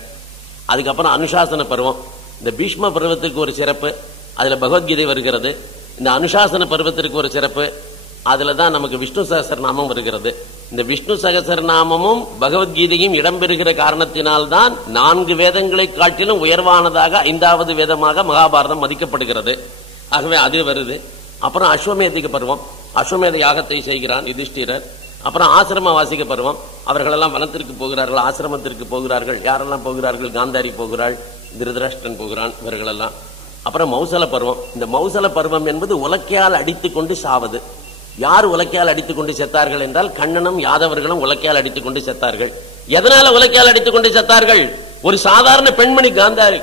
அதுக்கப்புறம் அனுசாசன பருவம். இந்த பீஷ்ம பருவத்துக்கு ஒரு சிறப்பு, அதுல பகவத்கீதை வருகிறது. இந்த அனுசாசன பருவத்திற்கு ஒரு சிறப்பு, அதுலதான் நமக்கு விஷ்ணு சகஸ்ரநாமம் வருகிறது. இந்த விஷ்ணு சகஸ்ரநாமமும் பகவத்கீதையும் இடம்பெறுகிற காரணத்தினால்தான் 4 வேதங்களை காட்டிலும் உயர்வானதாக 5வது வேதமாக மகாபாரதம் மதிக்கப்படுகிறது. ஆகவே அது வருது. அப்புறம் அஸ்வமேதிக பருவம். அஸ்வமேத யாகத்தை செய்கிறான் யுதிஷ்டிரர். அப்புறம் ஆசிரம வாசிக பருவம். அவர்களெல்லாம் வனத்திற்கு போகிறார்கள், ஆசிரமத்திற்கு போகிறார்கள். யாரெல்லாம் போகிறார்கள்? காந்தாரி போகிறாள், திருதராஷ்டிரன் போகிறான், இவர்களெல்லாம். அப்புறம் மௌசல பருவம். இந்த மௌசல பருவம் என்பது உலக்கையால் அடித்துக் கொண்டு சாவது. யார் உலக்கையால் அடித்துக் கொண்டு செத்தார்கள் என்றால் கண்ணனும் யாதவர்களும் உலக்கையால் அடித்துக் கொண்டு செத்தார்கள். எதனால உலக்கையால் அடித்துக் கொண்டு செத்தார்கள்? ஒரு சாதாரண பெண்மணி காந்தாரி,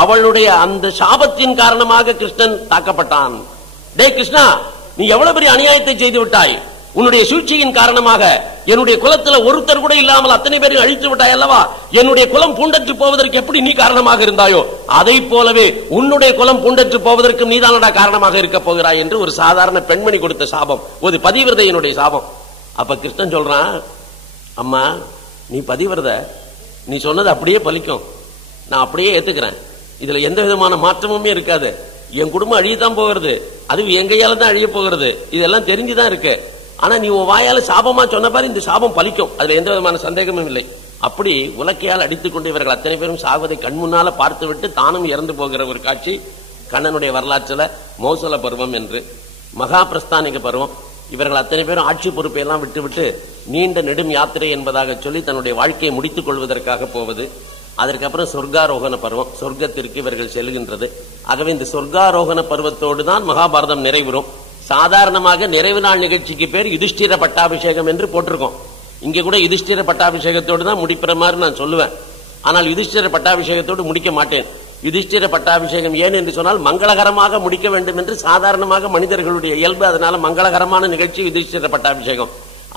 அவளுடைய அந்த சாபத்தின் காரணமாக கிருஷ்ணன் தாக்கப்பட்டான். டே கிருஷ்ணா, நீ எவ்வளவு பெரிய அநியாயத்தை செய்து விட்டாய். உன்னுடைய சூழ்ச்சியின் காரணமாக என்னுடைய குலத்துல ஒருத்தர் கூட இல்லாமல் அத்தனை பேரையும் அழித்து விட்டாய் அல்லவா? என்னுடைய குலம் பூண்டற்று போவதற்கு எப்படி நீ காரணமாக இருந்தாயோ, அதை போலவே உன்னுடைய குலம் பூண்டற்று போவதற்கு நீதானடா காரணமாக இருக்க போகிறாய் என்று ஒரு சாதாரண பெண்மணி கொடுத்த சாபம், ஒரு பதிவிரதையினுடைய சாபம். அப்ப கிருஷ்ணன் சொல்றான், அம்மா நீ பதிவிரத, நீ சொன்னது அப்படியே பலிக்கும், நான் அப்படியே ஏத்துக்கிறேன். இதுல எந்த விதமான மாற்றமுமே இருக்காது. என் குடும்பம் அழியத்தான் போகிறது, அது என் கையால தான் அழிய போகிறது, இதெல்லாம் தெரிஞ்சுதான் இருக்கு. ஆனா நீ உன் வாயால சாபமா சொன்ன பாரு, இந்த சாபம் பலிக்கும், அதுல எந்த விதமான சந்தேகமும் இல்லை. அப்படி உலக்கையால் அடித்துக் கொண்டு இவர்கள் அத்தனை பேரும் சாவதை கண்முன்னால பார்த்து விட்டு தானும் இறந்து போகிற ஒரு காட்சி கண்ணனுடைய வரலாற்றுல மௌசல பருவம் என்று. மகா பிரஸ்தானிக பருவம். இவர்கள் அத்தனை பேரும் ஆட்சி பொறுப்பை எல்லாம் விட்டுவிட்டு நீண்ட நெடும் யாத்திரை என்பதாக சொல்லி தன்னுடைய வாழ்க்கையை முடித்துக் கொள்வதற்காக போவது. அதற்கப்புறம் சொர்க்காரோகண பருவம், சொர்க்கத்திற்கு இவர்கள் செல்கின்றது. ஆகவே இந்த சொர்க்காரோகண பருவத்தோடு தான் மகாபாரதம் நிறைவுறும். சாதாரணமாக நிறைவு நாள் நிகழ்ச்சிக்கு பேர் யுதிஷ்டிர பட்டாபிஷேகம் என்று போட்டிருக்கோம். இங்க கூட யுதிஷ்டிர பட்டாபிஷேகத்தோடு தான் முடிக்கிற மாதிரி நான் சொல்லுவேன். ஆனால் யுதிஷ்டிர பட்டாபிஷேகத்தோடு முடிக்க மாட்டேன். யுதிஷ்டிர பட்டாபிஷேகம் ஏன் என்று சொன்னால் மங்களகரமாக முடிக்க வேண்டும் என்று சாதாரணமாக மனிதர்களுடைய இயல்பு. அதனால மங்களகரமான நிகழ்ச்சி யுதிஷ்டிர பட்டாபிஷேகம்.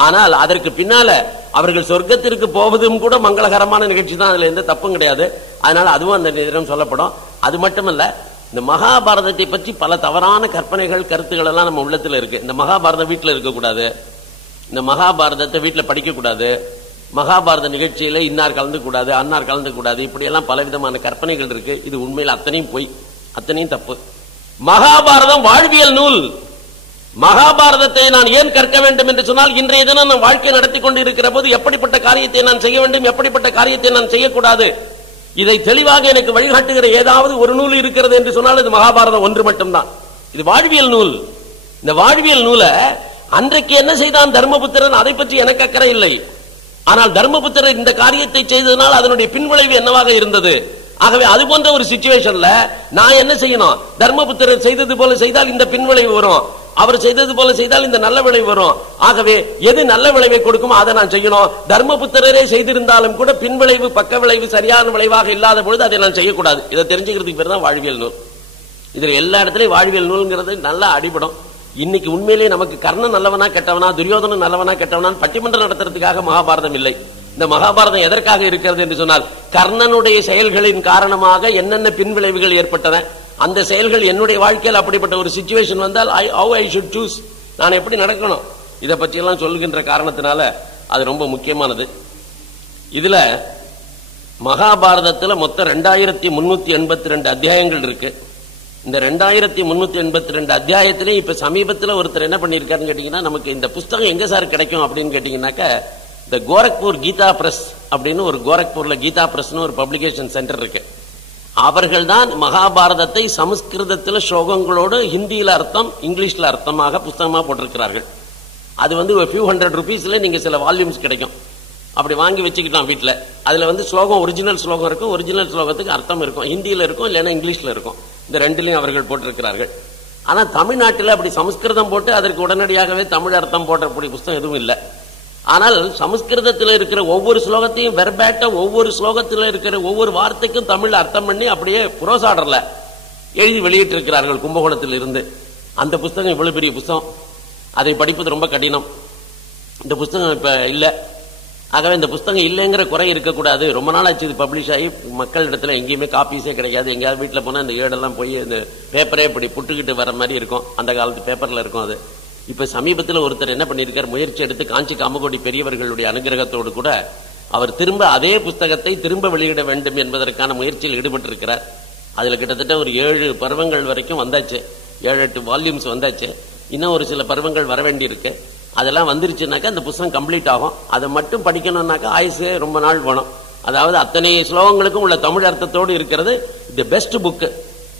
ஆனால் அதற்கு பின்னால அவர்கள் சொர்க்கத்திற்கு போவதும் கூட மங்களகரமான நிகழ்ச்சி தான், அதுல எந்த தப்பும் கிடையாது. அதனால அதுவும் அந்த நேரம் சொல்லப்படும். அது மட்டுமல்ல, இந்த மகாபாரதத்தை பற்றி பல தவறான கற்பனைகள் கருத்துக்கள் எல்லாம் நம்ம உள்ளத்துல இருக்கு. இந்த மகாபாரதம் வீட்டில் இருக்கக்கூடாது, இந்த மகாபாரதத்தை வீட்டில் படிக்க கூடாது, மகாபாரத நிகழ்ச்சியில இன்னார் கலந்து கூடாது, அன்னார் கலந்து கூடாது, இப்படி எல்லாம் பலவிதமான கற்பனைகள் இருக்கு. இது உண்மையில் அத்தனையும் பொய், அத்தனையும் தப்பு. மகாபாரதம் வாழ்வியல் நூல். மகாபாரதத்தை நான் ஏன் கற்க வேண்டும் என்று சொன்னால், இன்றைய தினம் நான் வாழ்க்கை நடத்தி கொண்டு இருக்கிற போது எப்படிப்பட்ட காரியத்தை நான் செய்ய வேண்டும், எப்படிப்பட்ட காரியத்தை நான் செய்யக்கூடாது, இதை தெளிவாக எனக்கு வழிகாட்டுகிற ஏதாவது ஒரு நூல் இருக்கிறது என்று சொன்னால் இது மகாபாரதம் ஒன்று மட்டும்தான். இது வாழ்வியல் நூல். இந்த வாழ்வியல் நூலை அன்றைக்கு என்ன செய்தான் தர்மபுத்திரன், அதை பற்றி எனக்கு அக்கறை இல்லை. ஆனால் தர்மபுத்திரர் இந்த காரியத்தை செய்ததனால் அதனுடைய பின்விளைவு என்னவாக இருந்தது. ஆகவே அது போன்ற ஒரு சிச்சுவேஷன்ல நான் என்ன செய்யணும், தர்மபுத்திரர் செய்தது போல செய்தால் இந்த பின்விளைவு வரும், அவர் செய்தது போல செய்தால் இந்த நல்ல விளைவு வரும். ஆகவே எது நல்ல விளைவை கொடுக்குமோ அதை நான் செய்யணும். தர்மபுத்திரரே செய்திருந்தாலும் கூட பின்விளைவு பக்க விளைவு சரியான விளைவாக இல்லாத பொழுது அதை நான் செய்யக்கூடாது. இதை தெரிஞ்சுக்கிறதுக்கு பேர் தான் வாழ்வியல் நூல். இதுல எல்லா இடத்துலயும் வாழ்வியல் நூல்ங்கிறது நல்லா அடிபடும். இன்னைக்கு உண்மையிலேயே நமக்கு கர்ணன் நல்லவனா கெட்டவனா, துரியோதனன் நல்லவனா கெட்டவனா பட்டிமன்றம் நடத்துறதுக்காக மகாபாரதம் இல்லை. இந்த மகாபாரதம் எதற்காக இருக்கிறது என்று சொன்னால், கர்ணனுடைய செயல்களின் காரணமாக என்னென்ன பின்விளைவுகள் ஏற்பட்டன, அந்த செயல்கள் என்னுடைய வாழ்க்கையில் அப்படிப்பட்ட ஒரு சிச்சுவேஷன் வந்தால் how I should choose, நான் எப்படி நடக்கணும், இதை பற்றியெல்லாம் சொல்லுகின்ற காரணத்தினால அது ரொம்ப முக்கியமானது. இதுல மகாபாரதத்தில் மொத்தம் 2382 அத்தியாயங்கள் இருக்கு. இந்த 2382 அத்தியாயத்திலே இப்ப சமீபத்தில் ஒருத்தர் என்ன பண்ணிருக்காருன்னு கேட்டீங்கன்னா, நமக்கு இந்த புஸ்தகம் எங்க சார் கிடைக்கும் அப்படின்னு கேட்டீங்கன்னாக்க, இந்த கோரக்பூர் கீதா பிரஸ் அப்படின்னு ஒரு கோரக்பூர்ல கீதா பிரஸ்னு ஒரு பப்ளிகேஷன் சென்டர் இருக்கு. அவர்கள் தான் மகாபாரதத்தை சமஸ்கிருதத்தில் ஸ்லோகங்களோடு ஹிந்தியில அர்த்தம் இங்கிலீஷ்ல அர்த்தமாக புஸ்தகமா போட்டிருக்கிறார்கள். அது ஒரு few hundred rupeesல நீங்க சில வால்யூம்ஸ் கிடைக்கும். அப்படி வாங்கி வச்சுக்கிட்டான் வீட்டுல. அதுல ஸ்லோகம் ஒரிஜினல் ஸ்லோகம் இருக்கும், ஒரிஜினல் ஸ்லோகத்துக்கு அர்த்தம் இருக்கும், ஹிந்தியில இருக்கும் இல்லைன்னா இங்கிலீஷ்ல இருக்கும். இந்த ரெண்டுலையும் அவர்கள் போட்டிருக்கிறார்கள். ஆனா தமிழ்நாட்டில் அப்படி சமஸ்கிருதம் போட்டு அதற்கு உடனடியாகவே தமிழ் அர்த்தம் போட்டக்கூடிய புஸ்தகம் எதுவும் இல்லை. ஆனால் சமஸ்கிருதத்தில் இருக்கிற ஒவ்வொரு ஸ்லோகத்தையும் வெர்பேட்ட ஒவ்வொரு ஸ்லோகத்தில் இருக்கிற ஒவ்வொரு வார்த்தைக்கும் தமிழ் அர்த்தம் பண்ணி அப்படியே புரோஸ் ஆர்டர்ல எழுதி வெளியிட்டு இருக்கிறார்கள் கும்பகோணத்தில் இருந்து. அந்த புஸ்தகம் இவ்வளவு பெரிய புஸ்தகம், அதை படிப்பது ரொம்ப கடினம். இந்த புஸ்தகம் இப்ப இல்ல. ஆகவே இந்த புஸ்தகம் இல்லைங்கிற குறை இருக்கக்கூடாது. ரொம்ப நாள் ஆச்சு இது பப்ளிஷ் ஆகி, மக்கள் இடத்துல எங்கேயுமே காப்பீஸே கிடைக்காது. எங்கேயாவது வீட்டில் போனால் இந்த ஏடெல்லாம் போய் இந்த பேப்பரே இப்படி புட்டுக்கிட்டு வர மாதிரி இருக்கும். அந்த காலத்து பேப்பர்ல இருக்கும் அது. இப்ப சமீபத்தில் ஒருத்தர் என்ன பண்ணிருக்கார், முயற்சி எடுத்து காஞ்சி காமகோடி பெரியவர்களுடைய அனுகிரகத்தோடு கூட அவர் திரும்ப அதே புஸ்தகத்தை திரும்ப வெளியிட வேண்டும் என்பதற்கான முயற்சியில் ஈடுபட்டிருக்கிறார். அதுல கிட்டத்தட்ட ஒரு 7 பருவங்கள் வரைக்கும் வந்தாச்சு, 7-8 வால்யூம்ஸ் வந்தாச்சு. இன்னும் ஒரு சில பருவங்கள் வர வேண்டி இருக்கு. அதெல்லாம் வந்துருச்சுனாக்கா அந்த புத்தகம் கம்ப்ளீட் ஆகும். அதை மட்டும் படிக்கணும்னாக்கா ஆயுசு ரொம்ப நாள் வேணும். அதாவது அத்தனை ஸ்லோகங்களுக்கும் உள்ள தமிழ் அர்த்தத்தோடு இருக்கிறது தி பெஸ்ட் புக்.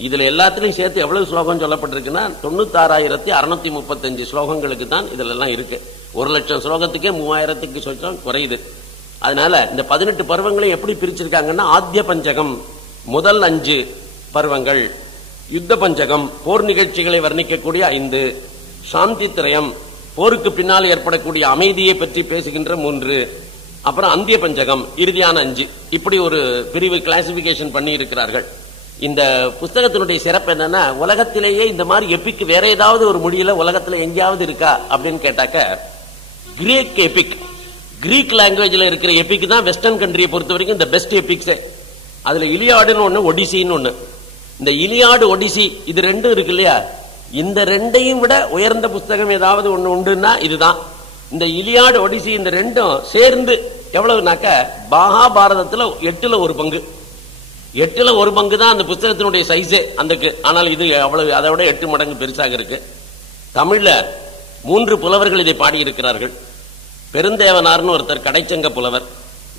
இதுல எல்லாத்திலையும் சேர்த்து எவ்வளவு ஸ்லோகம் சொல்லப்பட்டிருக்குன்னா 96,635 ஸ்லோகங்களுக்கு தான் இதுல எல்லாம் இருக்கு. 1,00,000 ஸ்லோகத்துக்கே 3000க்கு சொல்லிட்டோம் குறையுது. அதனால இந்த 18 பருவங்களையும் எப்படி பிரிச்சிருக்காங்கன்னா, ஆத்திய பஞ்சகம் முதல் 5 பருவங்கள், யுத்த பஞ்சகம் போர் நிகழ்ச்சிகளை வர்ணிக்கக்கூடிய 5, சாந்தி திரயம் போருக்கு பின்னால் ஏற்படக்கூடிய அமைதியை பற்றி பேசுகின்ற 3, அப்புறம் அந்திய பஞ்சகம் இறுதியான 5. இப்படி ஒரு பிரிவு கிளாசிபிகேஷன் பண்ணி இருக்கிறார்கள். இந்த புஸ்தகத்தினுடைய சிறப்பு என்னன்னா, உலகத்திலேயே இந்த மாதிரி எபிக் வேற ஏதாவது ஒரு மொழியில உலகத்துல எங்கேயாவது இருக்கா அப்படின்னு கேட்டாக்க, கிரேக் எபிக், கிரீக் லாங்குவேஜ்ல இருக்கிற எபிக் தான் வெஸ்டர்ன் கண்ட்ரியை பொறுத்த வரைக்கும் இந்த பெஸ்ட் எபிக்ஸே. அதுல இலியாடுன்னு ஒண்ணு, ஒடிசின்னு ஒண்ணு. இந்த இலியாடு ஒடிசி இது ரெண்டும் இருக்கு இல்லையா, இந்த ரெண்டையும் விட உயர்ந்த புஸ்தகம் ஏதாவது ஒண்ணு உண்டுன்னா இதுதான். இந்த இலியாடு ஒடிசி இந்த ரெண்டும் சேர்ந்து எவ்வளவுனாக்க மகாபாரதத்துல 8ல் 1 பங்கு, 8ல் 1 பங்கு தான் அந்த புஸ்தகத்தினுடைய சைஸே அந்தக்கு. ஆனால் இது அவ்வளவு அதை விட 8 மடங்கு பெருசாக இருக்கு. தமிழ்ல 3 புலவர்கள் இதை பாடியிருக்கிறார்கள். பெருந்தேவனார்னு ஒருத்தர் கடைச்சங்க புலவர்,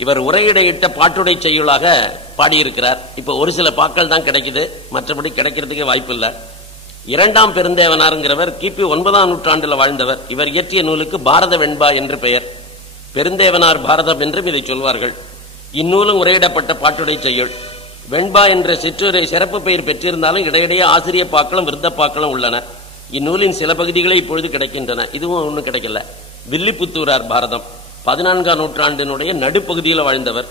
இவர் உரையிடையிட்ட பாட்டுடை செய்யுளாக பாடியிருக்கிறார். இப்ப ஒரு சில பாக்கள் தான் கிடைக்குது, மற்றபடி கிடைக்கிறதுக்கு வாய்ப்பு இல்லை. 2ஆம் பெருந்தேவனார்ங்கிறவர் கிபி 9ஆம் நூற்றாண்டில் வாழ்ந்தவர். இவர் இயற்றிய நூலுக்கு பாரத வெண்பா என்று பெயர். பெருந்தேவனார் பாரதம் என்றும் இதை சொல்வார்கள். இந்நூலும் உரையிடப்பட்ட பாட்டுடை செய்யுள். வெண்பா என்ற சிற்றுரை சிறப்பு பெயர் பெற்றிருந்தாலும் இடையிடையே ஆசிரிய பாக்களும் விருத்த பாக்களும் உள்ளன. இந்நூலின் சில பகுதிகளே இப்பொழுது கிடைக்கின்றன. இதுவும் ஒன்றும் கிடைக்கல. வில்லிபுத்தூரார் பாரதம் 14ஆம் நூற்றாண்டினுடைய நடுப்பகுதியில் வாழ்ந்தவர்.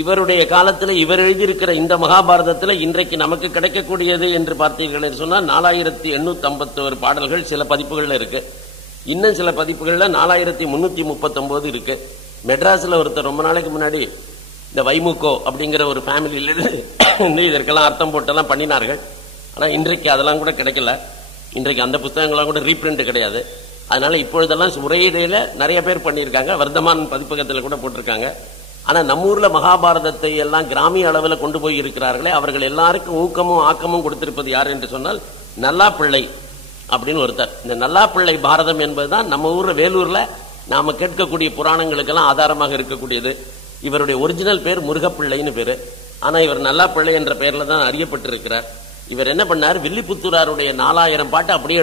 இவருடைய காலத்தில் இவர் எழுதியிருக்கிற இந்த மகாபாரதத்தில் இன்றைக்கு நமக்கு கிடைக்கக்கூடியது என்று பார்த்தீர்கள் என்று சொன்னால் 4851 பாடல்கள் சில பதிப்புகள்ல இருக்கு. இன்னும் சில பதிப்புகள்ல 4339 இருக்கு. மெட்ராஸ்ல ஒருத்தர் ரொம்ப நாளைக்கு முன்னாடி இந்த வைமுகோ அப்படிங்கிற ஒரு ஃபேமிலியில இருந்து இதற்கெல்லாம் அர்த்தம் போட்டெல்லாம் பண்ணினார்கள். ஆனா இன்றைக்கு அதெல்லாம் கூட கிடைக்கல. இன்றைக்கு அந்த புத்தகங்கள்லாம் கூட ரீபிரிண்ட் கிடையாது. அதனால இப்பொழுதெல்லாம் உரையிடையில நிறைய பேர் பண்ணியிருக்காங்க. வர்த்தமான் பதிப்பகத்தில் கூட போட்டிருக்காங்க. ஆனா நம்ம ஊர்ல மகாபாரதத்தை எல்லாம் கிராமிய அளவில் கொண்டு போய் இருக்கிறார்களே, அவர்கள் எல்லாருக்கும் ஊக்கமும் ஆக்கமும் கொடுத்திருப்பது யார் என்று சொன்னால் நல்லாப்பிள்ளை அப்படின்னு ஒருத்தர். இந்த நல்லாப்பிள்ளை பாரதம் என்பதுதான் நம்ம ஊர்ல வேலூர்ல நாம கேட்கக்கூடிய புராணங்களுக்கெல்லாம் ஆதாரமாக இருக்கக்கூடியது. இவருடைய ஒரிஜினல் பேர் முருகப்பிள்ளைன்னு பேரு. ஆனா இவர் நல்லாப்பிள்ளை என்ற பெயர்ல தான் அறியப்பட்டிருக்கிறார். இவர் என்ன பண்ணார், வில்லிபுத்தூராருடைய 4000 பாட்டை அப்படியே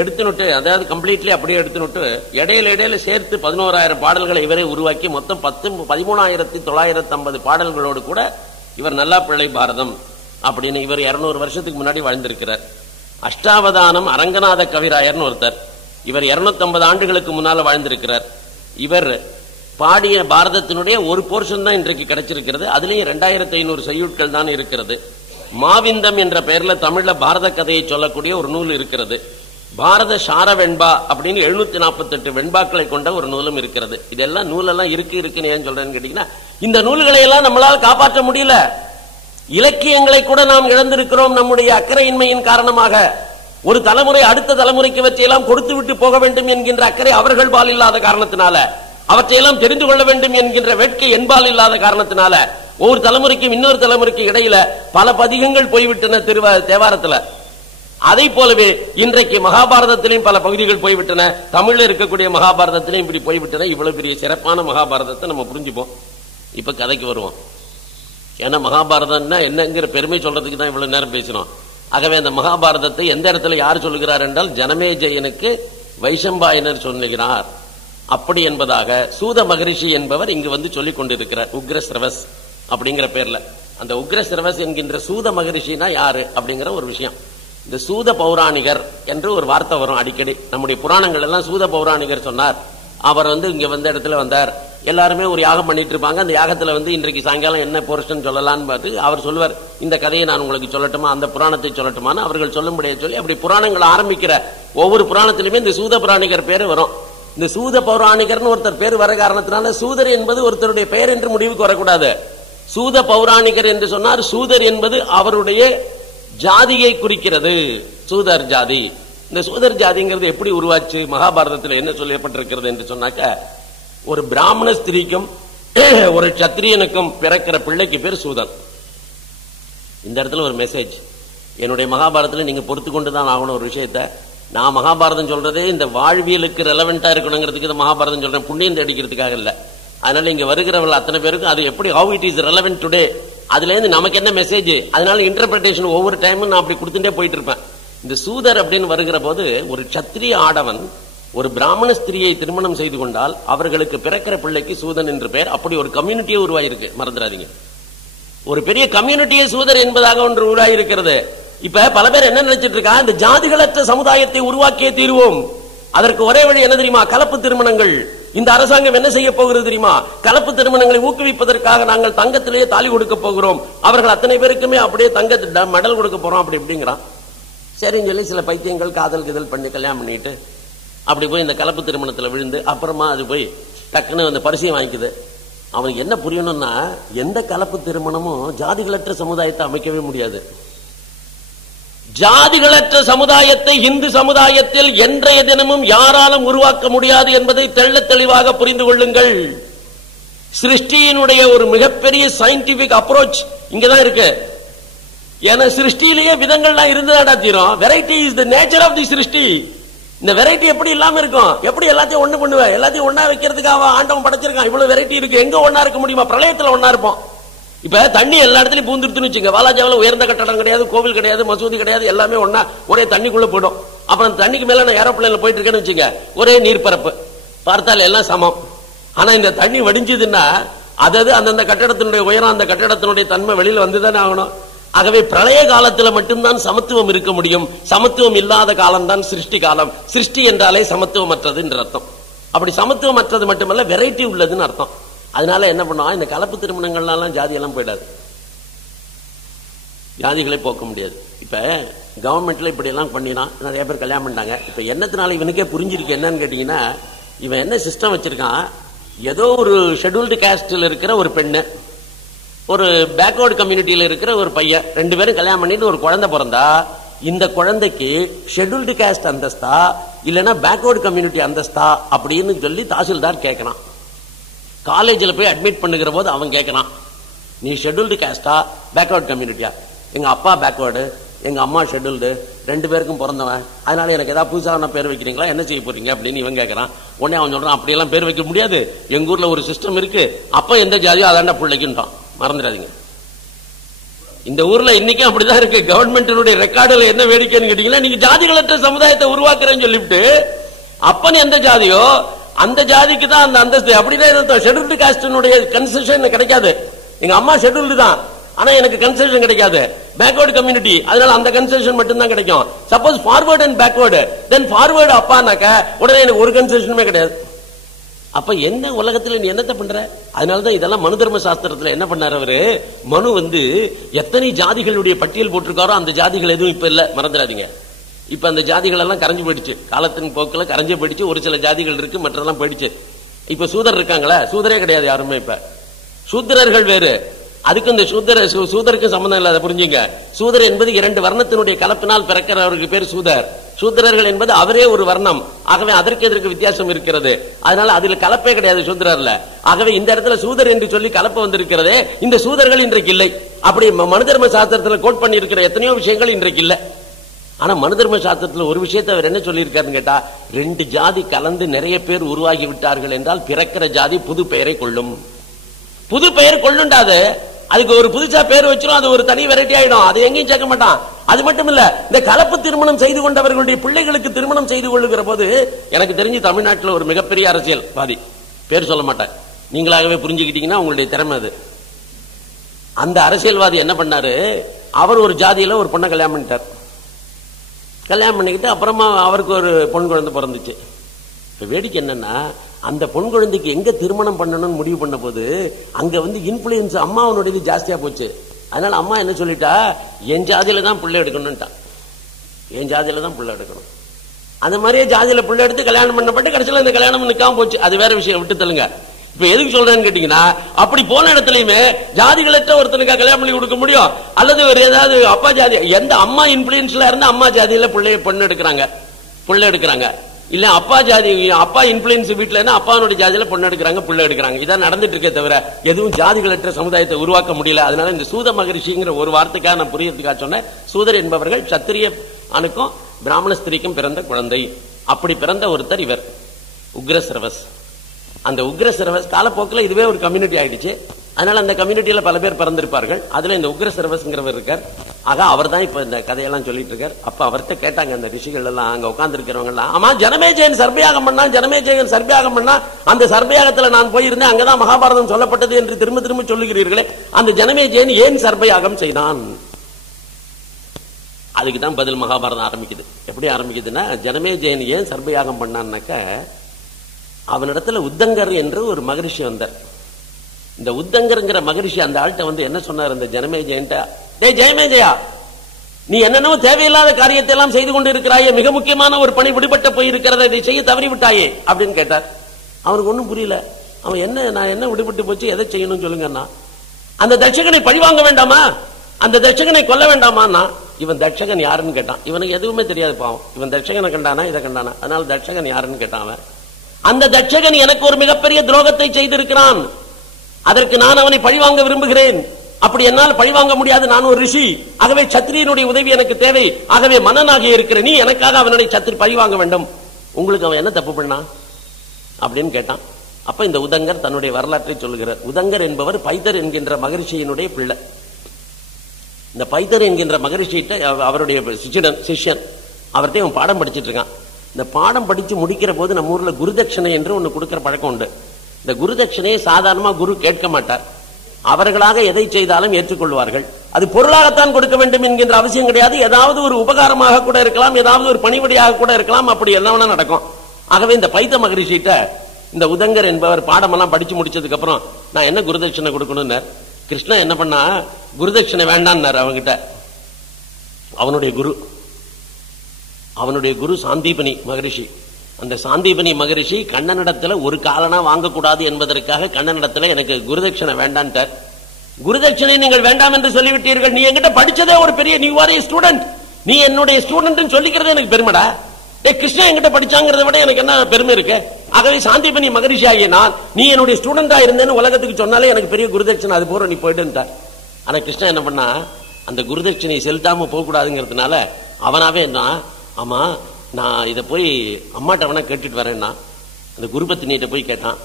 எடுத்துனுட்டு அதாவது கம்ப்ளீட்லி அப்படியே எடுத்துனுட்டு இடையில சேர்த்து 11,000 பாடல்களை இவரே உருவாக்கி மொத்தம் 13,950 பாடல்களோடு கூட இவர் நல்லாப்பிள்ளை பாரதம் அப்படின்னு இவர் 200 வருஷத்துக்கு முன்னாடி வாழ்ந்திருக்கிறார். அஷ்டாவதானம் அரங்கநாத கவிராயர்னு ஒருத்தர், இவர் 250 ஆண்டுகளுக்கு முன்னால வாழ்ந்திருக்கிறார். இவர் பாடிய பாரதத்தினுடைய ஒரு போர்ஷன் தான் இன்றைக்கு கிடைச்சிருக்கிறது. அதுலயும் 2500 செய்யுட்கள் தான் இருக்கிறது. மாவிந்தம் என்ற பெயர்ல தமிழ்ல பாரத கதையை சொல்லக்கூடிய ஒரு நூல் இருக்கிறது. பாரத சார வெண்பா அப்படின்னு 748 வெண்பாக்களை கொண்ட ஒரு நூலும் இருக்கிறது. இதெல்லாம் நூலெல்லாம் இருக்குன்னு ஏன் சொல்றேன்னு கேட்டீங்கன்னா, இந்த நூல்களை எல்லாம் நம்மளால் காப்பாற்ற முடியல. இலக்கியங்களை கூட நாம் இழந்திருக்கிறோம் நம்முடைய அக்கறையின்மையின் காரணமாக. ஒரு தலைமுறை அடுத்த தலைமுறைக்கு வச்சையெல்லாம் கொடுத்து விட்டு போக வேண்டும் என்கின்ற அக்கறை அவர்கள் பால் இல்லாத காரணத்தினால, அவற்றையெல்லாம் தெரிந்து கொள்ள வேண்டும் என்கின்ற வேட்கை என்பால் இல்லாத காரணத்தினால ஒவ்வொரு தலைமுறைக்கும் இன்னொரு தலைமுறைக்கு இடையில பல பதிகங்கள் போய்விட்டன தேவாரத்துல. அதை போலவே இன்றைக்கு மகாபாரதத்திலையும் பல பகுதிகள் போய்விட்டன. தமிழ்ல இருக்கக்கூடிய மகாபாரதத்திலையும் இப்படி போய்விட்டன. இவ்வளவு பெரிய சிறப்பான மகாபாரதத்தை நம்ம புரிஞ்சுப்போம். இப்ப கதைக்கு வருவோம். ஏன்னா மகாபாரதம்னா என்னங்கிற பெருமை சொல்றதுக்கு தான் இவ்வளவு நேரம் பேசினோம். ஆகவே அந்த மகாபாரதத்தை எந்த இடத்துல யார் சொல்லுகிறார் என்றால் ஜனமேஜயனுக்கு வைசம்பாயனர் சொல்லுகிறார். அப்படி என்பதாக சூத மகரிஷி என்பவர் இங்கு வந்து சொல்லிக் கொண்டிருக்கிறார். உக்ரஸ்ரவஸ் அப்படிங்கிற பேர்ல. அந்த உக்ரஸ்ரவஸ் என்கின்ற சூத மகரிஷினா யாரு அப்படிங்கிற ஒரு விஷயம். இந்த சூத பௌராணிகர் என்று ஒரு வார்த்தை வரும் அடிக்கடி. நம்முடைய புராணங்கள் எல்லாம் சூத பௌராணிகர் சொன்னார். அவர் வந்து இங்க வந்த இடத்துல வந்தார். எல்லாருமே ஒரு யாகம் பண்ணிட்டு இருப்பாங்க. அந்த யாகத்துல வந்து இன்றைக்கு சாயங்காலம் என்ன போர்ஷன் சொல்லலான்னு பார்த்து அவர் சொல்வார், இந்த கதையை நான் உங்களுக்கு சொல்லட்டுமா, அந்த புராணத்தை சொல்லட்டுமான்னு அவர்கள் சொல்லும்படியே சொல்லி அப்படி புராணங்களை ஆரம்பிக்கிற ஒவ்வொரு புராணத்திலுமே இந்த சூத புராணிகர் பேரு வரும். இந்த சூத பௌராணிகர்னு ஒருத்தர் பேர் வர காரணத்தினால சூதர் என்பது ஒருத்தருடைய பெயர் என்று முடிவுக்கு வரக்கூடாது. சூத பௌராணிகர் என்று சொன்னார். சூதர் என்பது அவருடைய ஜாதியை குறிக்கிறது. சூதர் ஜாதி. இந்த சூதர் ஜாதிங்கிறது எப்படி உருவாச்சு? மகாபாரதத்தில் என்ன சொல்லப்பட்டிருக்கிறது என்று சொன்னாக்க, ஒரு பிராமண ஸ்திரீக்கும் ஒரு சத்திரியனுக்கும் பிறக்கிற பிள்ளைக்கு பேர் சூதன். இந்த இடத்துல ஒரு மெசேஜ். என்னுடைய மகாபாரதத்தில் நீங்க பொறுத்து கொண்டுதான் ஆகணும் ஒரு விஷயத்த. நான் மகாபாரதம் சொல்றதே இந்த வாழ்வியலுக்கு ரெலவெண்டா இருக்கணுங்கிறதுக்கு இந்த மகாபாரதம் சொல்றேன், புண்ணியம் தேடிக்கிறதுக்காக இல்ல. அதனால இங்க வருகிறவர்கள் அத்தனை பேருக்கும் அது எப்படி how it is relevant today, அதுல இருந்து நமக்கு என்ன மெசேஜ், அதனால இன்டர்பிரேஷன் ஒவ்வொரு டைமும் நான் அப்படி கொடுத்துட்டே போயிட்டு இருப்பேன். இந்த சூதர் அப்படின்னு வருகிற போது, ஒரு சத்திரிய ஆடவன் ஒரு பிராமண ஸ்திரியை திருமணம் செய்து கொண்டால் அவர்களுக்கு பிறக்கிற பிள்ளைக்கு சூதன் என்று பெயர். அப்படி ஒரு கம்யூனிட்டியே உருவாயிருக்கு, மறந்துடாதீங்க. ஒரு பெரிய கம்யூனிட்டியே சூதர் என்பதாக ஒன்று உருவாயிருக்கிறது. இப்ப பல பேர் என்ன நினைச்சிட்டு இருக்கா, இந்த ஜாதிகளற்ற சமுதாயத்தை உருவாக்கியே தீர்வோம். அதற்கு ஒரே வழி என்ன தெரியுமா? கலப்பு திருமணங்கள். இந்த அரசாங்கம் என்ன செய்ய போகிறது தெரியுமா? கலப்பு திருமணங்களை ஊக்குவிப்பதற்காக நாங்கள் தங்கத்திலேயே தாலி கொடுக்க போகிறோம், அவர்கள் அத்தனை பேருக்குமே அப்படியே தங்க மெடல் கொடுக்க போறோம் அப்படி இப்படிங்கிறான். சரின்னு சொல்லி சில பைத்தியங்கள் காதல் கிதல் பண்ணி கல்யாணம் பண்ணிட்டு அப்படி போய் இந்த கலப்பு திருமணத்தில் விழுந்து அப்புறமா அது போய் டக்குன்னு அந்த பரிசையும் வாங்கிக்குது. அவனுக்கு என்ன புரியணும்னா, எந்த கலப்பு திருமணமும் ஜாதிகளற்ற சமுதாயத்தை அமைக்கவே முடியாது. ஜாதிகளற்ற சமுதாயத்தை இந்து சமுதாயத்தில் என்றைய தினமும் யாராலும் உருவாக்க முடியாது என்பதை தெள்ளத் தெளிவாக புரிந்து கொள்ளுங்கள். சிருஷ்டியினுடைய ஒரு மிகப்பெரிய சயின்டிபிக் அப்ரோச் இங்கதான் இருக்கு. ஏன்னா சிருஷ்டியிலேயே விதங்கள்லாம் இருந்ததாடா தீரும். Variety is the nature of the சிருஷ்டி. இந்த வெரைட்டி எப்படி இல்லாம இருக்கும்? எப்படி எல்லாத்தையும் ஒண்ணு பண்ணுவேன்? எல்லாத்தையும் ஒண்ணா வைக்கிறதுக்காக ஆண்டவன் படைச்சிருக்கான். இவ்வளவு வெரைட்டி இருக்கு, எங்க ஒண்ணா இருக்க முடியுமா? பிரளயத்துல ஒண்ணா இருப்போம். இப்ப தண்ணி எல்லா இடத்துலயும் பூந்துருத்துன்னு வச்சுங்க. வாலாஜாவில் உயர்ந்த கட்டடம் கிடையாது, கோவில் கிடையாது, மசூதி கிடையாது, எல்லாமே ஒண்ணா ஒரே தண்ணிக்குள்ள போயிடும். அப்புறம் தண்ணிக்கு மேல நான் ஏரோப்ளேன்ல போயிட்டு இருக்கேன்னு வச்சுங்க, ஒரே நீர்பரப்பு, பார்த்தால் எல்லாம் சமம். ஆனா இந்த தண்ணி வடிஞ்சதுன்னா அதாவது அந்தந்த கட்டடத்தினுடைய உயரம், அந்த கட்டடத்தினுடைய தன்மை வெளியில வந்துதானே ஆகணும். ஆகவே பிரளய காலத்துல மட்டும்தான் சமத்துவம் இருக்க முடியும். சமத்துவம் இல்லாத காலம் தான் சிருஷ்டி காலம். சிருஷ்டி என்றாலே சமத்துவமற்றது என்ற அர்த்தம். அப்படி சமத்துவமற்றது மட்டுமல்ல, வெரைட்டி உள்ளதுன்னு அர்த்தம். அதனால என்ன பண்ணுவோம், இந்த கலப்பு திருமணங்கள்லாம் ஜாதியெல்லாம் போயிடாது, ஜாதிகளை போக்க முடியாது. இப்ப கவர்மெண்ட்ல இப்படி எல்லாம் பண்ணினா நிறைய பேர் கல்யாணம் பண்ணாங்க. இப்ப என்னத்தினால இவனுக்கே புரிஞ்சிருக்கு என்னன்னு கேட்டீங்கன்னா, இவன் என்ன சிஸ்டம் வச்சிருக்கான், ஏதோ ஒரு ஷெட்யூல்டு காஸ்ட்ல இருக்கிற ஒரு பெண்ணு, ஒரு பேக்வர்டு கம்யூனிட்டியில இருக்கிற ஒரு பையன், ரெண்டு பேரும் கல்யாணம் பண்ணிட்டு ஒரு குழந்தை பிறந்தா, இந்த குழந்தைக்கு ஷெட்யூல்டு காஸ்ட் அந்தஸ்தா இல்லைன்னா பேக்வர்டு கம்யூனிட்டி அந்தஸ்தா அப்படின்னு சொல்லி தாசில்தார் கேட்கறான். காலேஜில் போய் அட்மிட் பண்ணுகிற போது அவன் கேட்கறான், நீ ஷெட்யூல்டு காஸ்டா பேக்வர்டு கம்யூனிட்டியா? எங்க அப்பா பேக்வர்டு, எங்க அம்மா ஷெட்யூல்டு, ரெண்டு பேருக்கும் பிறந்தவன், அதனால எனக்கு ஏதாவது புதுசாக பேர் வைக்கிறீங்களா, என்ன செய்ய போறீங்க அப்படின்னு இவன் கேட்கறான். உடனே அவன் சொல்றான், அப்படியெல்லாம் பேர் வைக்க முடியாது, எங்க ஊர்ல ஒரு சிஸ்டம் இருக்கு, அப்ப எந்த ஜாதியோ அதாண்டா பிள்ளைக்குன்றான். மறந்துடாதீங்க, இந்த ஊர்ல இன்னைக்கும் அப்படிதான் இருக்கு. கவர்மெண்டினுடைய ரெக்கார்டுல என்ன வேடிக்கைன்னு கேட்டீங்கன்னா, நீங்க ஜாதிகளற்ற சமுதாயத்தை உருவாக்குறேன்னு சொல்லிவிட்டு அப்பன் எந்த ஜாதியோ அந்த ஜாதிக்கு தான் அந்த அந்தஸ்து. அப்படின்னா ஷெட்யூல்டு காஸ்டினுடைய கன்செஷன் கிடைக்காது. எங்க அம்மா ஷெட்யூல்டு தான், ஆனா எனக்கு கன்செஷன் கிடைக்காது. பேக்வர்டு கம்யூனிட்டி, அதனால அந்த கன்செஷன் மட்டும் தான் கிடைக்கும். Suppose forward and backward, then forward அப்பானாக்க உடனே எனக்கு ஒரு கன்செஷனுமே கிடையாது. அப்ப எந்த உலகத்துல நீ என்னத்தை பண்ற? அதனாலதான் இதெல்லாம் மனு தர்ம சாஸ்திரத்துல என்ன பண்ணாரு அவரு, மனு எத்தனை ஜாதிகளுடைய பட்டியல் போட்டிருக்காரோ அந்த ஜாதிகள் எதுவும் இப்ப இல்ல, மறந்துடாதீங்க. இப்ப அந்த ஜாதிகள் எல்லாம் கரைஞ்சு போயிடுச்சு, காலத்தின் போக்குல கரைஞ்சு போயிடுச்சு. ஒரு சில ஜாதிகள் இருக்கு, மற்றெல்லாம் போயிடுச்சு. இப்ப சூதர் இருக்காங்களா? சூதரே கிடையாது யாருமே. இப்ப சூத்திரர்கள் வேறு, அதுக்கு இந்த சூதருக்கு சம்பந்தம் இல்லாத, புரிஞ்சுங்க. சூதர் என்பது இரண்டு வர்ணத்தினுடைய கலப்பினால் பிறக்கிறவருக்கு பேர் சூதர். சூத்திரர்கள் என்பது அவரே ஒரு வர்ணம். ஆகவே அதற்கு எதற்கு வித்தியாசம் இருக்கிறது. அதனால அதுல கலப்பே கிடையாது சூத்திரர்ல. ஆகவே இந்த இடத்துல சூதர் என்று சொல்லி கலப்பு வந்திருக்கிறது. இந்த சூதர்கள் இன்றைக்கு இல்லை. அப்படி மனு தர்ம சாஸ்திரத்தில் கோட் பண்ணி இருக்கிற எத்தனையோ விஷயங்கள் இன்றைக்கு இல்லை. ஆனா மனு தர்ம சாஸ்திரத்தில் ஒரு விஷயத்தை அவர் என்ன சொல்லி இருக்காருன்னு கேட்டா, ரெண்டு ஜாதி கலந்து நிறைய பேர் உருவாகி விட்டார்கள் என்றால் பிறக்கிற ஜாதி புது பெயரை கொள்ளும். புது பெயர் கொள்ளுண்டாது, அதுக்கு ஒரு புதுசா பேர் வச்சிரும், அது ஒரு தனி வெரைட்டி ஆயிடும். அது எங்கேயும் சேர்க்க மாட்டான். அது மட்டும் இல்ல, இந்த கலப்பு திருமணம் செய்து கொண்டவர்களுடைய பிள்ளைகளுக்கு திருமணம் செய்து கொள்ளுகிற போது, எனக்கு தெரிஞ்சு தமிழ்நாட்டில் ஒரு மிகப்பெரிய அரசியல்வாதி, பேர் சொல்ல மாட்டேன், நீங்களாகவே புரிஞ்சுக்கிட்டீங்கன்னா உங்களுடைய திறமை அது. அந்த அரசியல்வாதி என்ன பண்ணாரு, அவர் ஒரு ஜாதியில ஒரு பொண்ணை கல்யாணம் பண்ணிட்டார். கல்யாணம் பண்ணிக்கிட்டு அப்புறமா அவருக்கு ஒரு பொன் குழந்தை பிறந்துச்சு. இப்ப வேடிக்கை என்னன்னா, அந்த பொன் குழந்தைக்கு எங்க திருமணம் பண்ணணும்னு முடிவு பண்ண போது அங்க இன்ஃபுளுன்ஸ் அம்மாவனுடைய ஜாஸ்தியா போச்சு. அதனால அம்மா என்ன சொல்லிட்டா, என் ஜாதியில தான் பிள்ளை எடுக்கணும்ட்டான். என் ஜாதியில தான் பிள்ளை எடுக்கணும். அந்த மாதிரியே ஜாதியில பிள்ளை எடுத்து கல்யாணம் பண்ணப்பட்டு கடைசியில் இந்த கல்யாணம் நிக்காம போச்சு. அது வேற விஷயம், விட்டு தள்ளுங்க. இப்ப எதுக்கு சொல்றேன்னு கேட்டீங்கன்னா, அப்படி போன இடத்துலயுமே ஜாதிகளற்ற ஒருத்தனுக்கு கல்யாணம் பண்ணி கொடுக்க முடியும், அல்லது ஒரு ஏதாவது அப்பா ஜாதி, எந்த அம்மா இன்ஃபுளுன்ஸ்ல இருந்து அம்மா ஜாதியில பிள்ளைய பொண்ணு எடுக்கிறாங்க, பிள்ளை எடுக்கிறாங்க. இல்ல அப்பா ஜாதி, அப்பா இன்ஃபுளுன்ஸ் வீட்டுல இருந்து அப்பாவுடைய ஜாதியில பொண்ணு எடுக்கிறாங்க, பிள்ளை எடுக்கிறாங்க. இதான் நடந்துட்டு இருக்கே தவிர எதுவும் ஜாதிகளற்ற சமுதாயத்தை உருவாக்க முடியல. அதனால இந்த சூத மகரிஷிங்கிற ஒரு வார்த்தைக்காக நான் புரியறதுக்காக சொன்னேன். சூதர் என்பவர்கள் சத்திரிய ஆணுக்கும் பிராமண ஸ்திரீக்கும் பிறந்த குழந்தை. அப்படி பிறந்த ஒருத்தர் இவர் உக்ரசிரவஸ். அந்த உக்ரசிரவஸ் காலப்போக்கில் இதுவே ஒரு கம்யூனிட்டி ஆயிடுச்சு. அதனால அந்த கம்யூனிட்டியில பல பேர் பிறந்திருப்பார்கள். அதுல இந்த உக்ரசிரவஸ்ங்கிறவர் இருக்கார். ஆக அவர் தான் இப்ப இந்த கதையெல்லாம் சொல்லிட்டு இருக்கார். அப்ப அவர்கிட்ட கேட்டாங்க அந்த ரிஷிகள் எல்லாம், அங்க உட்கார்ந்து இருக்கிறவங்க எல்லாம், ஆமா ஜனமேஜயன் சர்பயாகம் பண்ணா, ஜனமேஜயன் சர்பயாகம் பண்ணா, அந்த சர்பயாகத்துல நான் போயிருந்தேன், அங்கதான் மகாபாரதம் சொல்லப்பட்டது என்று திரும்ப திரும்ப சொல்லுகிறீர்களே, அந்த ஜனமேஜயன் ஏன் சர்பயாகம் செய்தான்? அதுக்குதான் பதில் மகாபாரதம் ஆரம்பிக்குது. எப்படி ஆரம்பிக்குதுன்னா, ஜனமேஜயன் ஏன் சர்பயாகம் பண்ணான்னாக்க, அவனிடத்துல உத்தங்கர் என்று ஒரு மகரிஷி வந்தார். இந்த உத்தங்கர்ங்கிற மகரிஷி அந்த ஆள்கிட்ட வந்து என்ன சொன்னார், இந்த ஜனமேஜயன்ட்ட, டேய் ஜெயமேஜயா, நீ என்னென்னவோ தேவையில்லாத காரியத்தை எல்லாம் செய்து கொண்டு இருக்கிறாயே, மிக முக்கியமான ஒரு பணி விடுபட்ட போய் இருக்கிறத, இதை செய்ய தவறி விட்டாயே அப்படின்னு கேட்டார். அவனுக்கு ஒன்னும் புரியல. அவன் என்ன, நான் என்ன விடுபட்டு போச்சு, எதை செய்யணும்னு சொல்லுங்கன்னா, அந்த தட்சகனை பழிவாங்க வேண்டாமா, அந்த தட்சகனை கொல்ல வேண்டாமா? இவன் தட்சகன் யாருன்னு கேட்டான். இவனுக்கு எதுவுமே தெரியாது பாவம். இவன் தட்சகனை கண்டானா இதை கண்டானா, அதனால தட்சகன் யாருன்னு கேட்டான். அவன், அந்த தட்சகன் எனக்கு ஒரு மிகப்பெரிய துரோகத்தை செய்திருக்கிறான், அதற்கு நான் அவனை பழிவாங்க விரும்புகிறேன். அப்படி என்னால் பழிவாங்க முடியாது, நான் ஒரு ரிஷி, ஆகவே சத்திரியனுடைய உதவி எனக்கு தேவை. ஆகவே மன்னனாக இருக்கிற நீ எனக்காக அவனுடைய சத்திரி பழிவாங்க வேண்டும். உங்களுக்கு அவன் என்ன தப்பு பண்ணான் அப்படின்னு கேட்டான். அப்ப இந்த உதங்கர் தன்னுடைய வரலாற்றை சொல்லுகிறார். உதங்கர் என்பவர் பைதர் என்கின்ற மகரிஷியினுடைய பிள்ளை. இந்த பைதர் என்கின்ற மகரிஷிட்ட அவருடைய சிஷ்யன், அவர்கிட்ட அவன் பாடம் படிச்சிட்டு இருக்கான். இந்த பாடம் படிச்சு முடிக்கிற போது நம்ம ஊர்ல குருதட்சணை என்று ஒன்னு கொடுக்கிற பழக்கம் உண்டு. இந்த குருதட்சணையை சாதாரணமா குரு கேட்க மாட்டார். அவர்களாக எதை செய்தாலும் ஏற்றுக்கொள்வார்கள். அது பொருளாகத்தான் கொடுக்க வேண்டும் என்கின்ற அவசியம் கிடையாது. ஏதாவது ஒரு உபகாரமாக கூட இருக்கலாம், ஏதாவது ஒரு பணிவடியாக கூட இருக்கலாம், அப்படி என்ன நடக்கும். ஆகவே இந்த பைத்த மகரிஷிட்ட இந்த உதங்கர் என்பவர் பாடமெல்லாம் படிச்சு முடிச்சதுக்கு அப்புறம், நான் என்ன குருதட்சணை கொடுக்கணும், கிருஷ்ணன் என்ன பண்ணா, குருதட்சணை வேண்டான்னார் அவங்கிட்ட. அவனுடைய குரு சாந்தீபனி மகரிஷி. அந்த சாந்தீபனி மகரிஷி கண்ணனிடத்துல ஒரு காலனா வாங்கக்கூடாது என்பதற்காக கண்ணனிடத்துல எனக்கு குருதட்சணை வேண்டான்ட்டார். குருதட்சணை நீங்கள் வேண்டாம் என்று சொல்லிவிட்டீர்கள், நீ என்கிட்ட படிச்சதே ஒரு பெரிய, நீ ஆர் ஏ ஸ்டூடெண்ட், நீ என்னுடைய ஸ்டூடெண்ட் சொல்லிக்கிறது எனக்கு பெருமைடா. கிருஷ்ணன் என்கிட்ட படிச்சாங்கிறத விட எனக்கு என்ன பெருமை இருக்கு. ஆகவே சாந்தீபனி மகரிஷி ஆகிய நான், நீ என்னுடைய ஸ்டூடெண்டா இருந்தேன்னு உலகத்துக்கு சொன்னாலே எனக்கு பெரிய குருதட்சணை, அது போற நீ போயிட்டு. ஆனா கிருஷ்ணன் என்ன பண்ணா, அந்த குருதட்சணை செலுத்தாம போக கூடாதுங்கிறதுனால அவனாவே என்ன, ஆமா நான் இதை போய் அம்மாட்ட வேணா கேட்டுட்டு வரேன்னா, அந்த குருபத்தினிகிட்ட போய் கேட்டான்.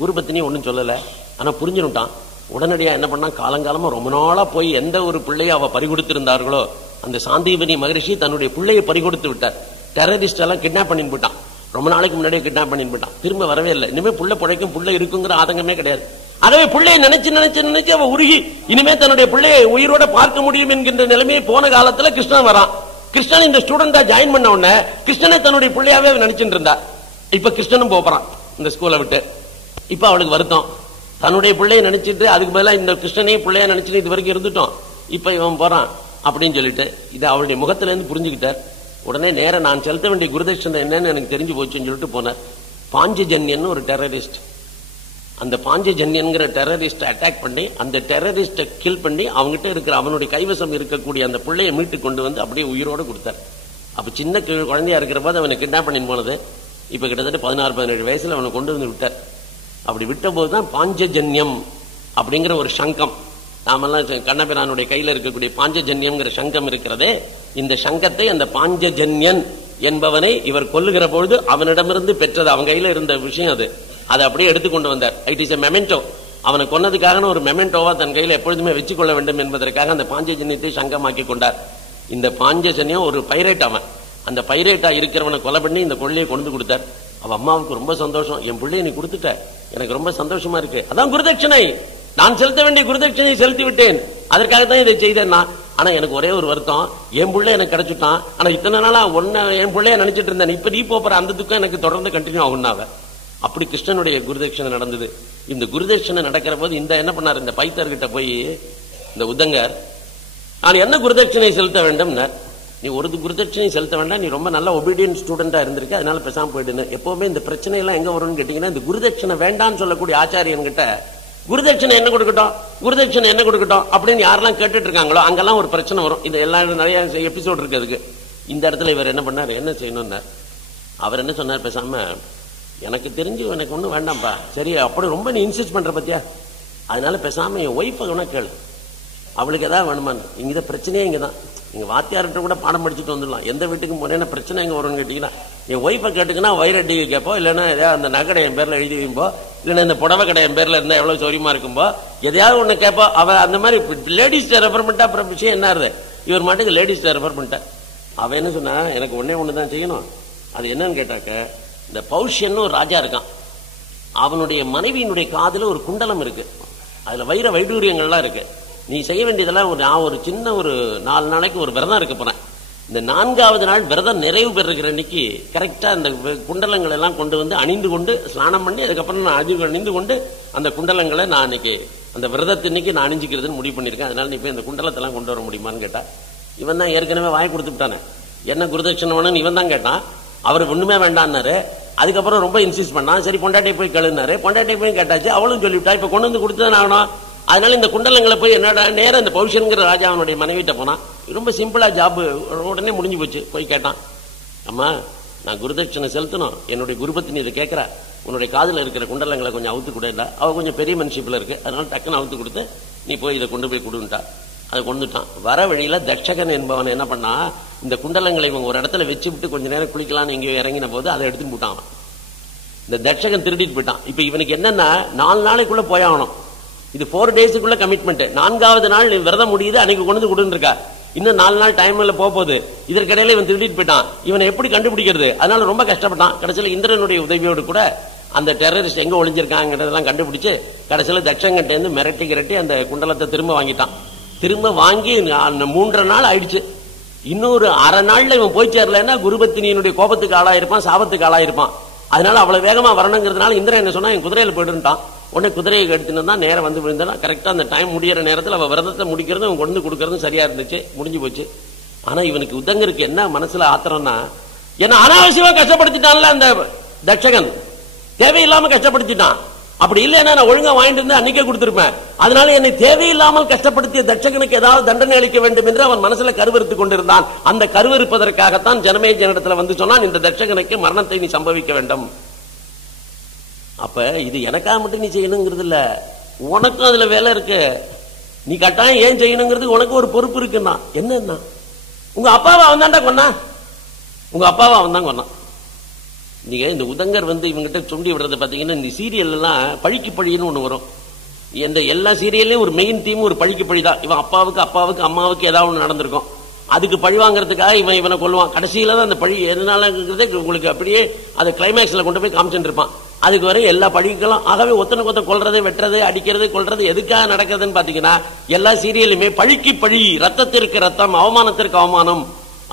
குருபத்தினி ஒன்னும் சொல்லல, ஆனா புரிஞ்சுட்டான். உடனடியா என்ன பண்ணா, காலங்காலமா ரொம்ப நாளா போய் எந்த ஒரு பிள்ளையை அவ பறிகொடுத்திருந்தார்களோ அந்த சாந்தீபனி மகரிஷி தன்னுடைய பிள்ளையை பறிகொடுத்து விட்டார். டெரரிஸ்ட் எல்லாம் கிட்னாப் பண்ணிட்டு போயிட்டான். ரொம்ப நாளைக்கு முன்னாடியே கிட்னாப் பண்ணிட்டு போயிட்டான். திரும்ப வரவே இல்லை. இனிமே புள்ள பிழைக்கும், புள்ள இருக்குங்கிற ஆதங்கமே கிடையாது. அதே பிள்ளையை நினைச்சு அவ உருகி இனிமே தன்னுடைய பிள்ளையை உயிரோட பார்க்க முடியும் என்கின்ற நிலைமையை போன காலத்துல கிருஷ்ணன் வரான். கிருஷ்ணன் இந்த ஸ்டூடெண்டா ஜாயின் பண்ண உடனே கிருஷ்ணனை தன்னுடைய பிள்ளையாவே நினைச்சிட்டு இருந்தா. இப்ப கிருஷ்ணனும் போறான் இந்த ஸ்கூலை விட்டு. இப்ப அவளுக்கு வருத்தம், தன்னுடைய பிள்ளைய நினைச்சிட்டு அதுக்கு பதிலா இந்த கிருஷ்ணனையும் பிள்ளைய நினைச்சிட்டு இது வரைக்கும் இருந்துட்டோம், இப்ப இவன் போறான் அப்படின்னு சொல்லிட்டு இதை அவளுடைய முகத்துல இருந்து புரிஞ்சுக்கிட்டார். உடனே நேர நான் செலுத்த வேண்டிய குருதட்சணை என்னன்னு எனக்கு தெரிஞ்சு போச்சுன்னு சொல்லிட்டு போனார். பாஞ்சஜன்யன் ஒரு டெரரிஸ்ட், அந்த பாஞ்சஜன்யன்கிற டெரரிஸ்ட் அட்டாக் பண்ணி அந்த டெரரிஸ்ட கில் பண்ணி அவங்ககிட்ட இருக்கிற அவனுடைய கைவசம் இருக்கக்கூடிய அந்த பிள்ளையை மீட்டு கொண்டு வந்து அப்படியே உயிரோடு கொடுத்தார். அப்ப சின்ன குழந்தையா இருக்கிற போது அவனை கிட்னாப் பண்ணி போனது. இப்ப கிட்டத்தட்ட 16-17 வயசுல அவனை கொண்டு வந்து விட்டார். அப்படி விட்ட போதுதான் பாஞ்சஜன்யம் அப்படிங்கிற ஒரு சங்கம், நாமெல்லாம் கண்ணபிரானுடைய கையில இருக்கக்கூடிய பாஞ்சஜன்யம்ங்கிற சங்கம் இருக்கிறதே, இந்த சங்கத்தை அந்த பாஞ்சஜன்யன் என்பவனை இவர் கொல்லுகிற பொழுது அவனிடமிருந்து பெற்றது, அவன் கையில இருந்த விஷயம் அது, அதை அப்படியே எடுத்துக்கொண்டு வந்தார். It is a Memento. அவனை கொன்னதுக்காக ஒரு மெமெண்டோவா தன் கையில எப்பொழுதுமே வச்சுக்கொள்ள வேண்டும் என்பதற்காக அந்த பாஞ்சஜன்யத்தை சங்கமாக்கி கொண்டார். இந்த பாஞ்சஜன்யம் ஒரு பைரேட், அவன் அந்த பைரேட்டா இருக்கிறவனை கொலை பண்ணி இந்த கொள்ளையை கொண்டு கொடுத்தார். அவ அம்மாவுக்கு ரொம்ப சந்தோஷம், என் பிள்ளையை நீ கொடுத்துட்ட, எனக்கு ரொம்ப சந்தோஷமா இருக்கு, அதான் குருதட்சணை, நான் செலுத்த வேண்டிய குருதட்சணையை செலுத்தி விட்டேன், அதற்காகத்தான் இதை செய்தேன். ஆனா எனக்கு ஒரே ஒரு வருத்தம், என் பிள்ளை எனக்கு கிடைச்சுட்டான், ஆனா இத்தனை நாளா ஒன்ன என் பிள்ளைய நினைச்சிட்டு இருந்தேன், இப்ப நீ போற அந்த துக்கம் எனக்கு தொடர்ந்து கண்டினியூ ஆகும்னாவ. அப்படி கிருஷ்ணனுடைய குருதட்சணை நடந்தது. இந்த குருதட்சணை நடக்கிற போது இந்த என்ன பண்ணார், இந்த பைத்தர்கிட்ட போய் இந்த உதங்கர், நான் என்ன குருதட்சணை செலுத்த வேண்டும், நீ ஒரு குருதட்சணையும் செலுத்த வேண்டாம், நீ ரொம்ப நல்ல ஒபீடியன்ட் ஸ்டூடெண்டா இருந்திருக்க, அதனால பேசாம போயிடுன்னு. எப்பவுமே இந்த பிரச்சனை எல்லாம் எங்க வரும்னு கேட்டீங்கன்னா, இந்த குருதட்சணை வேண்டான்னு சொல்லக்கூடிய ஆச்சாரியன் கிட்ட குருதட்சணை என்ன கொடுக்கட்டும், குருதட்சணை என்ன கொடுக்கட்டும் அப்படின்னு யாரெல்லாம் கேட்டுட்டு இருக்காங்களோ அங்கெல்லாம் ஒரு பிரச்சனை வரும். இது எல்லாம் நிறைய எபிசோட் இருக்கு அதுக்கு. இந்த இடத்துல இவர் என்ன பண்ணார், என்ன செய்யணும்னா அவர் என்ன சொன்னார், பேசாம எனக்கு தெரிஞ்சு எனக்கு ஒன்றும் வேண்டாம்ப்பா, சரி அப்படி ரொம்ப நீ இன்சிஸ்ட் பண்ற பத்தியா, அதனால பேசாம என் ஒய்ஃபை வேணா கேளு, அவளுக்கு ஏதாவது வேணுமான்னு. இங்க பிரச்சனையே இங்கதான். நீங்க வாத்தியார்கிட்ட கூட பாடம் படிச்சுட்டு வந்துடலாம், எந்த வீட்டுக்கும் போனேன்னா பிரச்சனை எங்க வரும்னு கேட்டீங்கன்னா, என் ஒய்ஃபை கேட்டுக்குன்னா வைரட்டி கேட்போம், இல்லைன்னா ஏதாவது அந்த நகடை என் பேர்ல எழுதி வைப்போ, இல்லைன்னா இந்த புடவை கடை என் பேர்ல இருந்தா எவ்வளவு சௌரியமா இருக்கும்போ எதையாவது ஒண்ணு கேட்போம். அவ அந்த மாதிரி லேடிஸ் ரெஃபர் பண்ணிட்டா அப்புறம் விஷயம் என்ன இருது, இவர் மாட்டுக்கு லேடிஸ் ரெஃபர் பண்ணிட்டா. அவ என்ன சொன்னா, எனக்கு ஒன்னே ஒண்ணுதான் செய்யணும். அது என்னன்னு கேட்டாக்க, இந்த பௌஷ்யன்னு ஒரு ராஜா இருக்கான், அவனுடைய மனைவியினுடைய காதுல ஒரு குண்டலம் இருக்கு, அதுல வைர வைடூரியங்கள்லாம் இருக்கு. நீ செய்ய வேண்டியதெல்லாம் நான் ஒரு சின்ன ஒரு 4 நாளைக்கு ஒரு விரதம் இருக்க போறேன். இந்த 4வது நாள் விரதம் நிறைவு பெறுகிற அன்னைக்கு கரெக்டா அந்த குண்டலங்கள் எல்லாம் கொண்டு வந்து அணிந்து கொண்டு ஸ்நானம் பண்ணி அதுக்கப்புறம் நான் அணிந்து கொண்டு அந்த குண்டலங்களை நான் அன்னைக்கு அந்த விரதத்தின்னைக்கு நான் அணிஞ்சிக்கிறதுன்னு முடிவு பண்ணிருக்கேன். அதனால நீ போய் அந்த குண்டலத்தெல்லாம் கொண்டு வர முடியுமான்னு கேட்டா, இவன் தான் ஏற்கனவே வாய் கொடுத்துட்டானே, என்ன குருதட்சணை வேணும்னு இவன் தான் கேட்டான். அவர் ஒண்ணுமே வேண்டான்னாரு. அதுக்கப்புறம் ரொம்ப இன்சிஸ்ட் பண்ணான். சரி பொண்டாட்டி போய் கேளுனாரு, பொண்டாட்டி போய் கேட்டாச்சு, அவளும் சொல்லிவிட்டா, இப்ப கொண்டு வந்து கொடுத்துதான் ஆகணும். அதனால இந்த குண்டலங்களை போய் என்னடா நேரம் இந்த பௌஷன்கிற ராஜா அவனுடைய மனைவிட்ட போனான். ரொம்ப சிம்பிளா ஜாப் உடனே முடிஞ்சு போச்சு. போய் கேட்டான், அம்மா நான் குருதட்சணை செலுத்தணும், என்னுடைய குருபத்தினி இதை கேட்கிறா, உன்னுடைய காதுல இருக்கிற குண்டலங்களை கொஞ்சம் அவுத்து கொடுத்தா, அவ கொஞ்சம் பெரிய மனுஷிப்ல இருக்கு, அதனால டக்குன்னு அவுத்து கொடுத்து நீ போய் இதை கொண்டு போய் கொடுன்ட்டா. அதை கொண்டுட்டான். வர வழியில தட்சகன் என்பவன் என்ன பண்ணா, இந்த குண்டலங்களை இவங்க ஒரு இடத்துல வச்சு விட்டு கொஞ்ச நேரம் குளிக்கலான்னு எங்கேயோ இறங்கின போது அதை எடுத்துட்டு போட்டான். இந்த தட்சகன் திருடிட்டு போயிட்டான். இப்ப இவனுக்கு என்னன்னா 4 நாளைக்குள்ள போயாகணும். இது 4 டேஸுக்குள்ள கமிட்மெண்ட். 4வது நாள் விரதம் முடியுது, அன்னைக்கு கொண்டு கொடுன்னு இருக்கா, இன்னும் 4 நாள் டைம்ல போகுது. இதற்கிடையில இவன் திருடிட்டு போயிட்டான். இவனை எப்படி கண்டுபிடிக்கிறது, அதனால ரொம்ப கஷ்டப்பட்டான். கடைசியில் இந்திரனுடைய உதவியோடு கூட அந்த டெரரிஸ்ட் எங்க ஒளிஞ்சிருக்காங்கிறதெல்லாம் கண்டுபிடிச்சு கடைசியில் தட்சங்கட்ட இருந்து மிரட்டி அந்த குண்டலத்தை திரும்ப வாங்கிட்டான். திரும்ப வாங்கி 3.5 நாள் ஆயிடுச்சு. இன்னொரு அரை நாள்ல இவன் போய் சேரலன்னா குருபத்தினியினுடைய கோபத்துக்கு ஆளாயிருப்பான், சாபத்துக்கு ஆளாயிருப்பான். அதனால அவ்வளவு வேகமா வரணுங்கிறதுனால இந்திரன் என்ன சொன்னா, என் குதிரையில போயிட்டுட்டான். உடனே குதிரையை எடுத்துன்னு தான் நேரம் வந்து விழுந்தான். கரெக்டா அந்த டைம் முடிகிற நேரத்தில் அவ விரதத்தை முடிக்கிறதும் அவன் கொண்டு கொடுக்கறதும் சரியா இருந்துச்சு, முடிஞ்சு போச்சு. ஆனா இவனுக்கு உதங்கருக்கு என்ன மனசுல ஆத்திரம்னா, என்ன அனாவசியமா கஷ்டப்படுத்திட்டான்ல அந்த தட்சகன், தேவையில்லாம கஷ்டப்படுத்திட்டான். அப்படி இல்லைன்னா நான் ஒழுங்கா வாங்கிட்டு இருந்து அன்னைக்கே கொடுத்திருப்பேன். அதனால என்னை தேவையில்லாமல் கஷ்டப்படுத்திய தட்சகனுக்கு ஏதாவது தண்டனை அளிக்க வேண்டும் என்று அவன் மனசுல கருவறுத்து கொண்டிருந்தான். அந்த கருவறுப்பதற்காகத்தான் ஜனமேஜனிடத்துல வந்து சொன்னான், இந்த தட்சகனுக்கு மரணத்தை நீ சம்பவிக்க வேண்டும். அப்ப இது எனக்காக மட்டும் நீ செய்யணுங்கிறது இல்ல, உனக்கும் அதுல வேலை இருக்கு. நீ கட்டாயம் ஏன் செய்யணுங்கிறது உனக்கு ஒரு பொறுப்பு இருக்குன்னா என்ன, உங்க அப்பாவை அவன் தான்டா கொன்னா, உங்க அப்பாவை அவன் தான் கொன்னான். நீங்க இந்த உதங்கர் வந்து இவங்கிட்ட சுண்டி விடுறத பாத்தீங்கன்னா, இந்த சீரியல் எல்லாம் பழிக்கு பழின்னு ஒண்ணு வரும். இந்த எல்லா சீரியல்லையும் ஒரு மெயின் தீம் ஒரு பழிக்கு பழி தான். இவன் அப்பாவுக்கு அம்மாவுக்கு ஏதாவது ஒண்ணு நடந்திருக்கும், அதுக்கு பழி வாங்கறதுக்காக இவனை கொல்லுவான். கடைசியில தான் அந்த பழி எதனாலங்கிறத உங்களுக்கு அப்படியே அதை கிளைமேக்ஸ்ல கொண்டு போய் காமிச்சுட்டு இருப்பான். அதுக்கு வரை எல்லா பழிகளும். ஆகவே ஒத்தனை கொத்த கொல்றது, வெட்டுறது, அடிக்கிறது, கொல்றது எதுக்காக நடக்குதுன்னு பாத்தீங்கன்னா, எல்லா சீரியலுமே பழிக்கு பழி, ரத்தத்திற்கு ரத்தம், அவமானத்திற்கு அவமானம்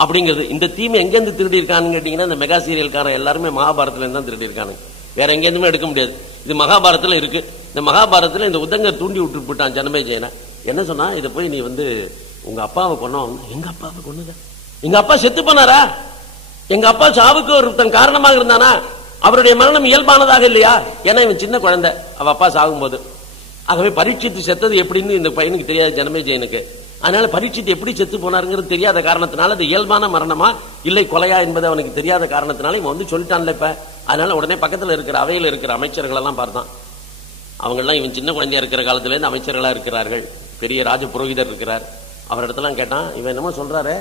அப்படிங்கிறது. இந்த தீம் எங்கேருந்து திருடி இருக்கான்னு கேட்டீங்கன்னா, இந்த மெகா சீரியல்காரன் எல்லாருமே மகாபாரதத்துல இருந்து தான் திருடி இருக்காங்க, வேற எங்கேருந்துமே எடுக்க முடியாது. இது மகாபாரதத்துல இருக்கு. இந்த மகாபாரதத்துல இந்த உதங்கர் தூண்டி விட்டு போட்டான் ஜனமேஜயனை. என்ன சொன்னா, இதை போய் நீ வந்து உங்க அப்பாவை கொன்னோம். எங்க அப்பாவை கொன்னத, எங்க அப்பா செத்து போனாரா, எங்க அப்பா சாவுக்கு ஒருத்தன் காரணமாக இருந்தானா, அவருடைய மரணம் இயல்பானதாக இல்லையா? ஏன்னா இவன் சின்ன குழந்தை அவ அப்பா சாகும்போது. ஆகவே பரீட்சித்து செத்தது எப்படின்னு இந்த பையனுக்கு தெரியாது, ஜனமேஜயனுக்கு. அதனால பரீட்சித்து எப்படி செத்து போனாருங்கிறது தெரியாத காரணத்தினால அது இயல்பான மரணமா இல்லை கொலையா என்பது அவனுக்கு தெரியாத காரணத்தினால இவன் வந்து சொல்லிட்டான்ல இப்ப. அதனால உடனே பக்கத்தில் இருக்கிற அவையில் இருக்கிற அமைச்சர்கள் எல்லாம் பார்த்தான். அவங்க எல்லாம் இவன் சின்ன குழந்தையா இருக்கிற காலத்துல இருந்து அமைச்சர்களா இருக்கிறார்கள். பெரிய ராஜ புரோகிதர் இருக்கிறார். அவரிடத்தெல்லாம் கேட்டான், இவன் என்னமோ சொல்றாரு,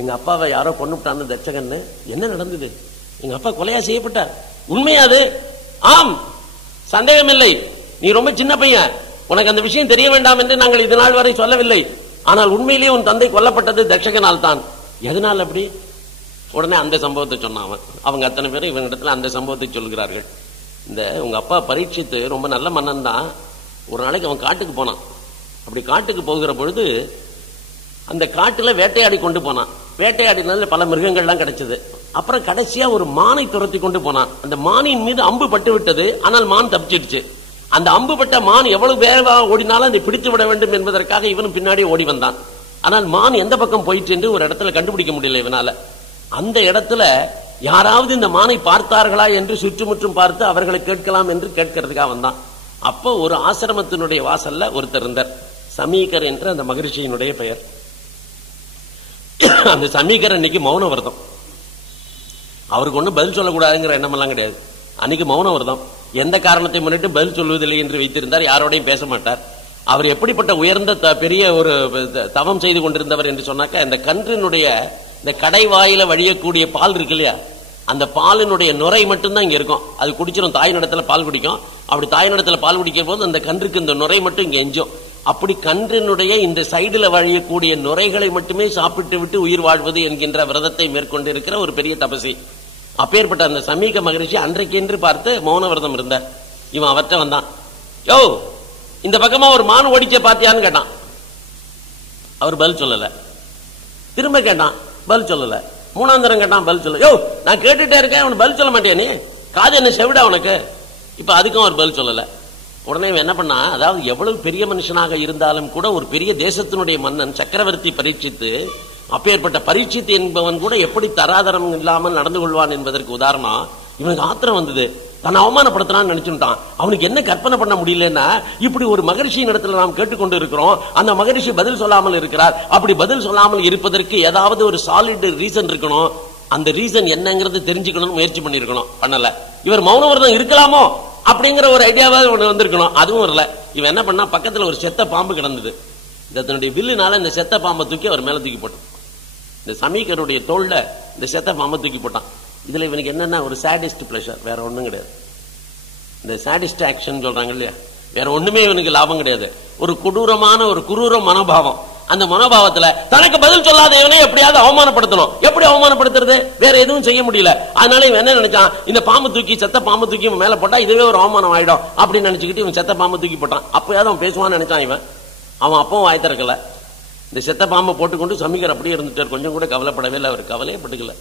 எங்க அப்பாவை யாரோ கொண்டுட்டான்னு தட்சகன்னு. என்ன நடந்தது? எங்க அப்பா கொலையா செய்யப்பட்டார். உண்மையாது? ஆம், சந்தேகம் இல்லை. நீ ரொம்ப சின்ன பையன், உனக்கு அந்த விஷயம் தெரிய வேண்டாம் என்று நாங்கள் இது நாள் வரை சொல்லவில்லை. ஆனால் உண்மையிலேயே உன் தந்தை கொல்லப்பட்டது தட்சகனால் தான். எதனால் அப்படி? உடனே அந்த சம்பவத்தை சொன்னான். அவங்க அத்தனை பேரும் இவனிடத்துல அந்த சம்பவத்தை சொல்கிறார்கள். இந்த உங்க அப்பா பரீட்சித்து ரொம்ப நல்ல மன்னன் தான். ஒரு நாளைக்கு அவன் காட்டுக்கு போனான். அப்படி காட்டுக்கு போகிற பொழுது அந்த காட்டுல வேட்டையாடி கொண்டு போனான். வேட்டையாடினால பல மிருகங்கள்லாம் கிடைச்சது. அப்புறம் கடைசியா ஒரு மானை துரத்தி கொண்டு போனான். அந்த மானின் மீது அம்பு பட்டு விட்டது. ஆனால் மான் தப்பிச்சிடுச்சு. அந்த அம்பு பட்ட மான் எவ்வளவு வேகமாக ஓடினாலும் அதை பிடித்து விட வேண்டும் என்பதற்காக இவனும் பின்னாடி ஓடி வந்தான். ஆனால் மான் எந்த பக்கம் போயிட்டு என்று ஒரு இடத்துல கண்டுபிடிக்க முடியல இவனால. அந்த இடத்துல யாராவது இந்த மானை பார்த்தார்களா என்று சுற்றுமுற்றும் பார்த்து அவர்களை கேட்கலாம் என்று கேட்கறதுக்காக வந்தான். அப்போ ஒரு ஆசிரமத்தினுடைய வாசல்ல ஒருத்தர் இருந்தார், சமீகர் என்ற அந்த மகரிஷியினுடைய பெயர். அந்த சமீகர் அன்னைக்கு மௌன விரதம். அவருக்கு ஒன்றும் பதில் சொல்லக்கூடாதுங்கிற எண்ணமெல்லாம் கிடையாது. அன்னைக்கு மௌன விரதம். எந்த காரணத்தை முன்னிட்டு பதில் சொல்வதில்லை என்று வைத்திருந்தார். யாரோடையும் பேச மாட்டார். அவர் எப்படிப்பட்ட உயர்ந்த பெரிய ஒரு தவம் செய்து கொண்டிருந்தவர் என்று சொன்னாக்க, இந்த கன்றினுடைய இந்த கடை வாயில வழியக்கூடிய பால் இருக்கு இல்லையா, அந்த பாலினுடைய நுரை மட்டும்தான் இங்க இருக்கும். அது குடிச்சிடும், தாய் நடத்துல பால் குடிக்கும். அப்படி தாய் நடத்துல பால் குடிக்கும் போது அந்த கன்றுக்கு இந்த நுரை மட்டும் இங்க எஞ்சும். அப்படி கன்றினுடைய இந்த சைடுல வழியக்கூடிய நுரைகளை மட்டுமே சாப்பிட்டு விட்டு உயிர் வாழ்வது என்கின்ற விரதத்தை மேற்கொண்டு இருக்கிற ஒரு பெரிய தபசி. அப்பேற்பட்ட அந்த சமீக மகரிஷி அன்றைக்கு என்று பார்த்து மௌன விரதம் இருந்தார். இவன் அவர்கிட்ட வந்தான். யோ, இந்த பக்கமா ஒரு மான் ஓடிச்ச பாத்தியான்னு கேட்டான். அவர் பதில் சொல்லல. திரும்ப கேட்டான், பதில் சொல்லல. மூணாம் தரம் கேட்டான், பதில் சொல்ல. யோ, நான் கேட்டுட்டே இருக்கேன், அவன் பதில் சொல்ல மாட்டேன், நீ காது என்ன செவிடா உனக்கு? இப்ப அதுக்கும் அவர் பதில் சொல்லல. உடனே என்ன பண்ணா, அதாவது எவ்வளவு பெரிய மனுஷனாக இருந்தாலும் கூட ஒரு பெரிய தேசத்தினுடைய மன்னன் சக்கரவர்த்தி பரீட்சித்து, அப்பேற்பட்ட பரீட்சித்து என்பவன் கூட எப்படி தராதரம் இல்லாமல் நடந்து கொள்வான் என்பதற்கு உதாரணம் இவனுக்கு ஆத்திரம் வந்தது. தன்னை அவமானப்படுத்தினான்னு நினைச்சுட்டான். அவனுக்கு என்ன கற்பனை பண்ண முடியலன்னா, இப்படி ஒரு மகரிஷியின் இடத்துல நாம் கேட்டுக்கொண்டு இருக்கிறோம், அந்த மகரிஷி பதில் சொல்லாமல் இருக்கிறார். அப்படி பதில் சொல்லாமல் இருப்பதற்கு ஏதாவது ஒரு சாலிட் ரீசன் இருக்கணும். அந்த ரீசன் என்னங்கிறது தெரிஞ்சுக்கணும்னு முயற்சி பண்ணிருக்கணும், பண்ணல. இவர் மௌன விரதம் இருக்கலாமோ அப்படிங்கிற ஒரு ஐடியாவாக ஒன்று வந்திருக்கணும், அதுவும் வரல. இவன் என்ன பண்ணா, பக்கத்துல ஒரு செத்த பாம்பு கிடந்தது. இதனுடைய வில்லுனால இந்த செத்த பாம்பை தூக்கி அவர் மேல தூக்கி போட்டான். இந்த சமீகருடைய தோல்ல இந்த செத்த பாம்பை தூக்கி போட்டான். இதுல இவனுக்கு என்னன்னா ஒரு சாடிஸ்ட் பிளஷர், வேற ஒண்ணும் கிடையாது. இந்த சாடிஸ்ட் ஆக்ஷன் சொல்றாங்க இல்லையா, வேற ஒண்ணுமே இவனுக்கு லாபம் கிடையாது. ஒரு கொடூரமான ஒரு குரூர மனோபாவம். அந்த மனோபாவத்துல தனக்கு பதில் சொல்லாத இவனை எப்படியாவது அவமானப்படுத்தணும். எப்படி அவமானப்படுத்துறது? வேற எதுவும் செய்ய முடியல. அதனால இவன் என்ன நினைச்சான், இந்த பாம்பு தூக்கி, செத்த பாம்பு தூக்கி மேல போட்டா இதுவே ஒரு அவமானம் ஆயிடும் அப்படின்னு நினைச்சுக்கிட்டு இவன் செத்த பாம்பு தூக்கி போட்டான். அப்பயாவது அவன் பேசுவான்னு நினைச்சான். அவன் அப்பவும் வாய் திறக்கல. இந்த செத்த பாம்பை போட்டுக்கொண்டு சமீகர் அப்படியே இருந்துட்டார். கொஞ்சம் கூட கவலைப்படவே இல்லை. அவர் கவலையே பட்டுக்கல.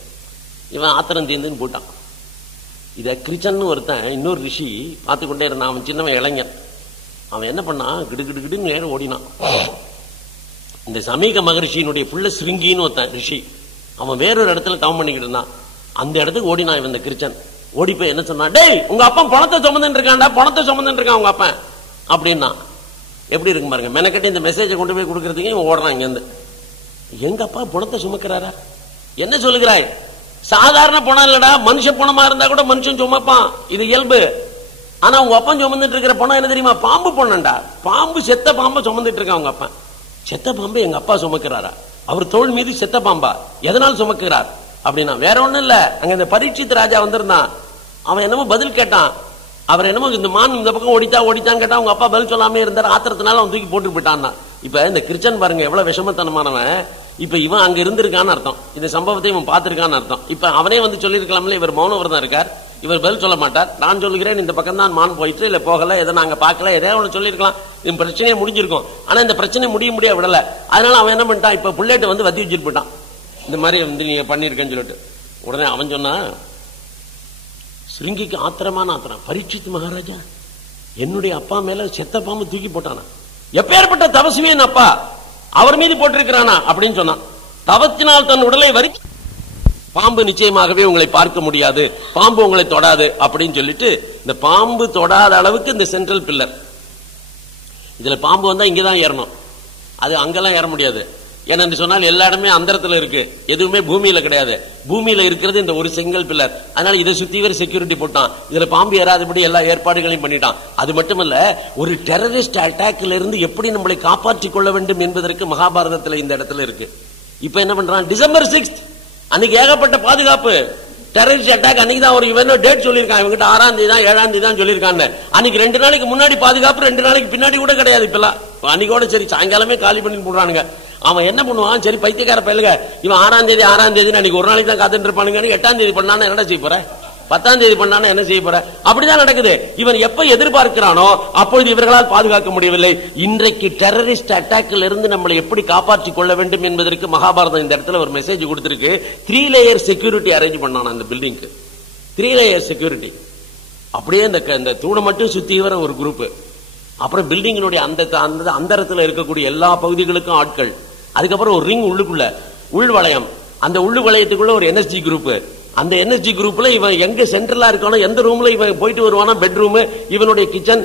இவன் ஆத்திரம் தீர்ந்துன்னு போட்டான். இத கிருச்சன் ஒருத்தன், இன்னொரு ரிஷி பார்த்துக்கொண்டே இருந்தான். அவன் சின்னவன், இளைஞன். அவன் என்ன பண்ணான், கிடுகிடுன்னு நேரம் ஓடினான். இந்த சமீக மகரிஷியினுடைய புள்ள சிருங்கின்னு ஒருத்தன் ரிஷி, அவன் வேறொரு இடத்துல தவம் பண்ணிக்கிட்டு இருந்தான். அந்த இடத்துக்கு ஓடினான் இவன் இந்த கிருச்சன். ஓடி போய் என்ன சொன்னான், டேய் உங்க அப்பா பணத்தை சுமந்துட்டு இருக்கான்டா, பணத்தை சுமந்துட்டு இருக்கான் உங்க அப்பா அப்படின்னா. எப்படி இருக்கு பாருங்க, மெனக்கட்டி இந்த மெசேஜை கொண்டு போய் கொடுக்கறதுக்கு இவன் ஓடுறான் இங்க இருந்து. எங்க அப்பா பணத்தை சுமக்கிறாரா? என்ன சொல்லுகிறாய்? சாதாரண பணம் இல்லடா, மனுஷ பணமா இருந்தா கூட மனுஷன் சுமப்பான், இது இயல்பு. ஆனா உங்க அப்பா சுமந்துட்டு இருக்கிற பணம் என்ன தெரியுமா? பாம்பு பணம்டா. பாம்பு, செத்த பாம்பை சுமந்துட்டு இருக்கான் உங்க அப்பா. செத்த பாம்பு எங்க அப்பா சுமக்கிறாரா? அவர் தோள் மீது செத்த பாம்பா? எதனால் சுமக்கிறார் அப்படின்னா வேற ஒண்ணும் இல்ல. அங்க இந்த பரீட்சித் ராஜா வந்திருந்தான். அவன் என்னமோ பதில் கேட்டான். அவர் என்னமோ இந்த மான் இந்த பக்கம் ஓடித்தான் கேட்டா, உங்க அப்பா பதில் சொல்லாம இருந்தார். ஆத்திரத்தினால அவன் தூக்கி போட்டு போயிட்டான். இப்ப இந்த கிருச்சன் பாருங்க எவ்வளவு விஷமத்தனமானவன். இப்ப இவன் அங்க இருந்திருக்கான்னு அர்த்தம், இந்த சம்பவத்தை இவன் பார்த்திருக்கான்னு அர்த்தம். இப்ப அவனே வந்து சொல்லிருக்கலாம்ல, இவர் மௌன விரதம் இருக்கார், இவர் பதில் சொல்ல மாட்டார், நான் சொல்லுகிறேன் இந்த பக்கம் தான் மான் போயிட்டு இல்ல போகல, எதை நாங்க பார்க்கல, எதையா ஒண்ணு சொல்லிருக்கலாம், இந்த பிரச்சனையே முடிஞ்சிருக்கும். ஆனா இந்த பிரச்சனை முடிய விடல. அதனால அவன் என்ன பண்ணிட்டான், இப்ப புள்ளேட்டை வந்து வத்தி வச்சுட்டு போயிட்டான், இந்த மாதிரி வந்து நீங்க பண்ணிருக்கேன்னு சொல்லிட்டு. உடனே அவன் சொன்னா, சிருங்கிக்கு ஆத்திரமான ஆத்திரம், பரீட்சித் மகாராஜா என்னுடைய அப்பா மேல செத்த பாம்பு தூக்கி போட்டானா? எப்பேற்பட்ட தபசுவேன் அப்பா அவர் மீது போட்டிருக்கிறானா அப்படின்னு சொன்னான். தவத்தினால் தன் உடலை வரி, பாம்பு நிச்சயமாகவே உங்களை பார்க்க முடியாது, பாம்பு உங்களை தொடாது அப்படின்னு சொல்லிட்டு, இந்த பாம்பு தொடாத அளவுக்கு இந்த சென்ட்ரல் பில்லர், இதுல பாம்பு வந்தா இங்கதான் ஏறணும், அது அங்கெல்லாம் ஏற முடியாது. ஏன்னு சொன்னால் எல்லா இடமே அந்தரத்துல இருக்கு, எதுவுமே பூமியில கிடையாது. பூமியில இருக்கிறது இந்த ஒரு சிங்கிள் பில்லர். அதனால இதை சுத்தி வர செக்யூரிட்டி போட்டான். இதுல பாம்பு ஏறாதபடி எல்லா ஏற்பாடுகளையும் பண்ணிட்டான். அது மட்டுமல்ல, ஒரு டெரரிஸ்ட் அட்டாக்ல இருந்து எப்படி நம்மளை காப்பாற்றிக் கொள்ள வேண்டும் என்பதற்கு மகாபாரதத்துல இந்த இடத்துல இருக்கு. இப்ப என்ன பண்றான், டிசம்பர் 6 அன்னைக்கு ஏகப்பட்ட பாதுகாப்பு. டெரரிஸ்ட் அட்டாக் அன்னைக்கு தான் ஒரு இவன் டேட் சொல்லியிருக்கான், இவங்கிட்ட 6ஆம் தேதி தான் 7ஆம் தேதி தான் சொல்லியிருக்காங்க. அன்னைக்கு 2 நாளைக்கு முன்னாடி பாதுகாப்பு, 2 நாளைக்கு பின்னாடி கூட கிடையாது. இப்பெல்லாம் அன்னைக்கோட சரி சாயங்காலமே காலி பண்ணி போடுறானுங்க. அவன் என்ன பண்ணுவான், சரி பைத்தியக்கார பயிலுங்க, இவன் 6ஆம் தேதி அன்னைக்கு ஒரு நாளைக்கு தான் காத்துட்டு இருப்பானுங்க. 8ஆம் தேதி பண்ணான்னு என்ன செய்ய போற, 10ஆம் தேதி பண்ணான்னு என்ன செய்ய போற? அப்படிதான் நடக்குது. இவன் எப்ப எதிர்பார்க்கிறானோ அப்பொழுது இவர்களால் பாதுகாக்க முடியவில்லை. இன்றைக்கு டெரரிஸ்ட் அட்டாக்ல இருந்து நம்மளை எப்படி காப்பாற்றிக் கொள்ள வேண்டும் என்பதற்கு மகாபாரதம் இந்த இடத்துல ஒரு மெசேஜ் கொடுத்திருக்கு. 3 லேயர் செக்யூரிட்டி அரேஞ்ச் பண்ணான் அந்த பில்டிங்க்கு. 3 லேயர் செக்யூரிட்டி. அப்படியே இந்த தூணை மட்டும் சுத்தி வர ஒரு குரூப், அப்புறம் பில்டிங்கினுடைய அந்த அந்தரத்தில் இருக்கக்கூடிய எல்லா பகுதிகளுக்கும் ஆட்கள், அதுக்கப்புறம் ஒரு ரிங் உள்ளுக்குள்ள உள் வளையம், அந்த உள்ளு வளையத்துக்குள்ள ஒரு NSG குரூப், அந்த NSG குரூப்ல இவன் எங்க சென்ட்ரலா இருக்கானோ, எந்த ரூம்ல இவன் போயிட்டு வருவானோ, பெட்ரூம், இவனுடைய கிச்சன்,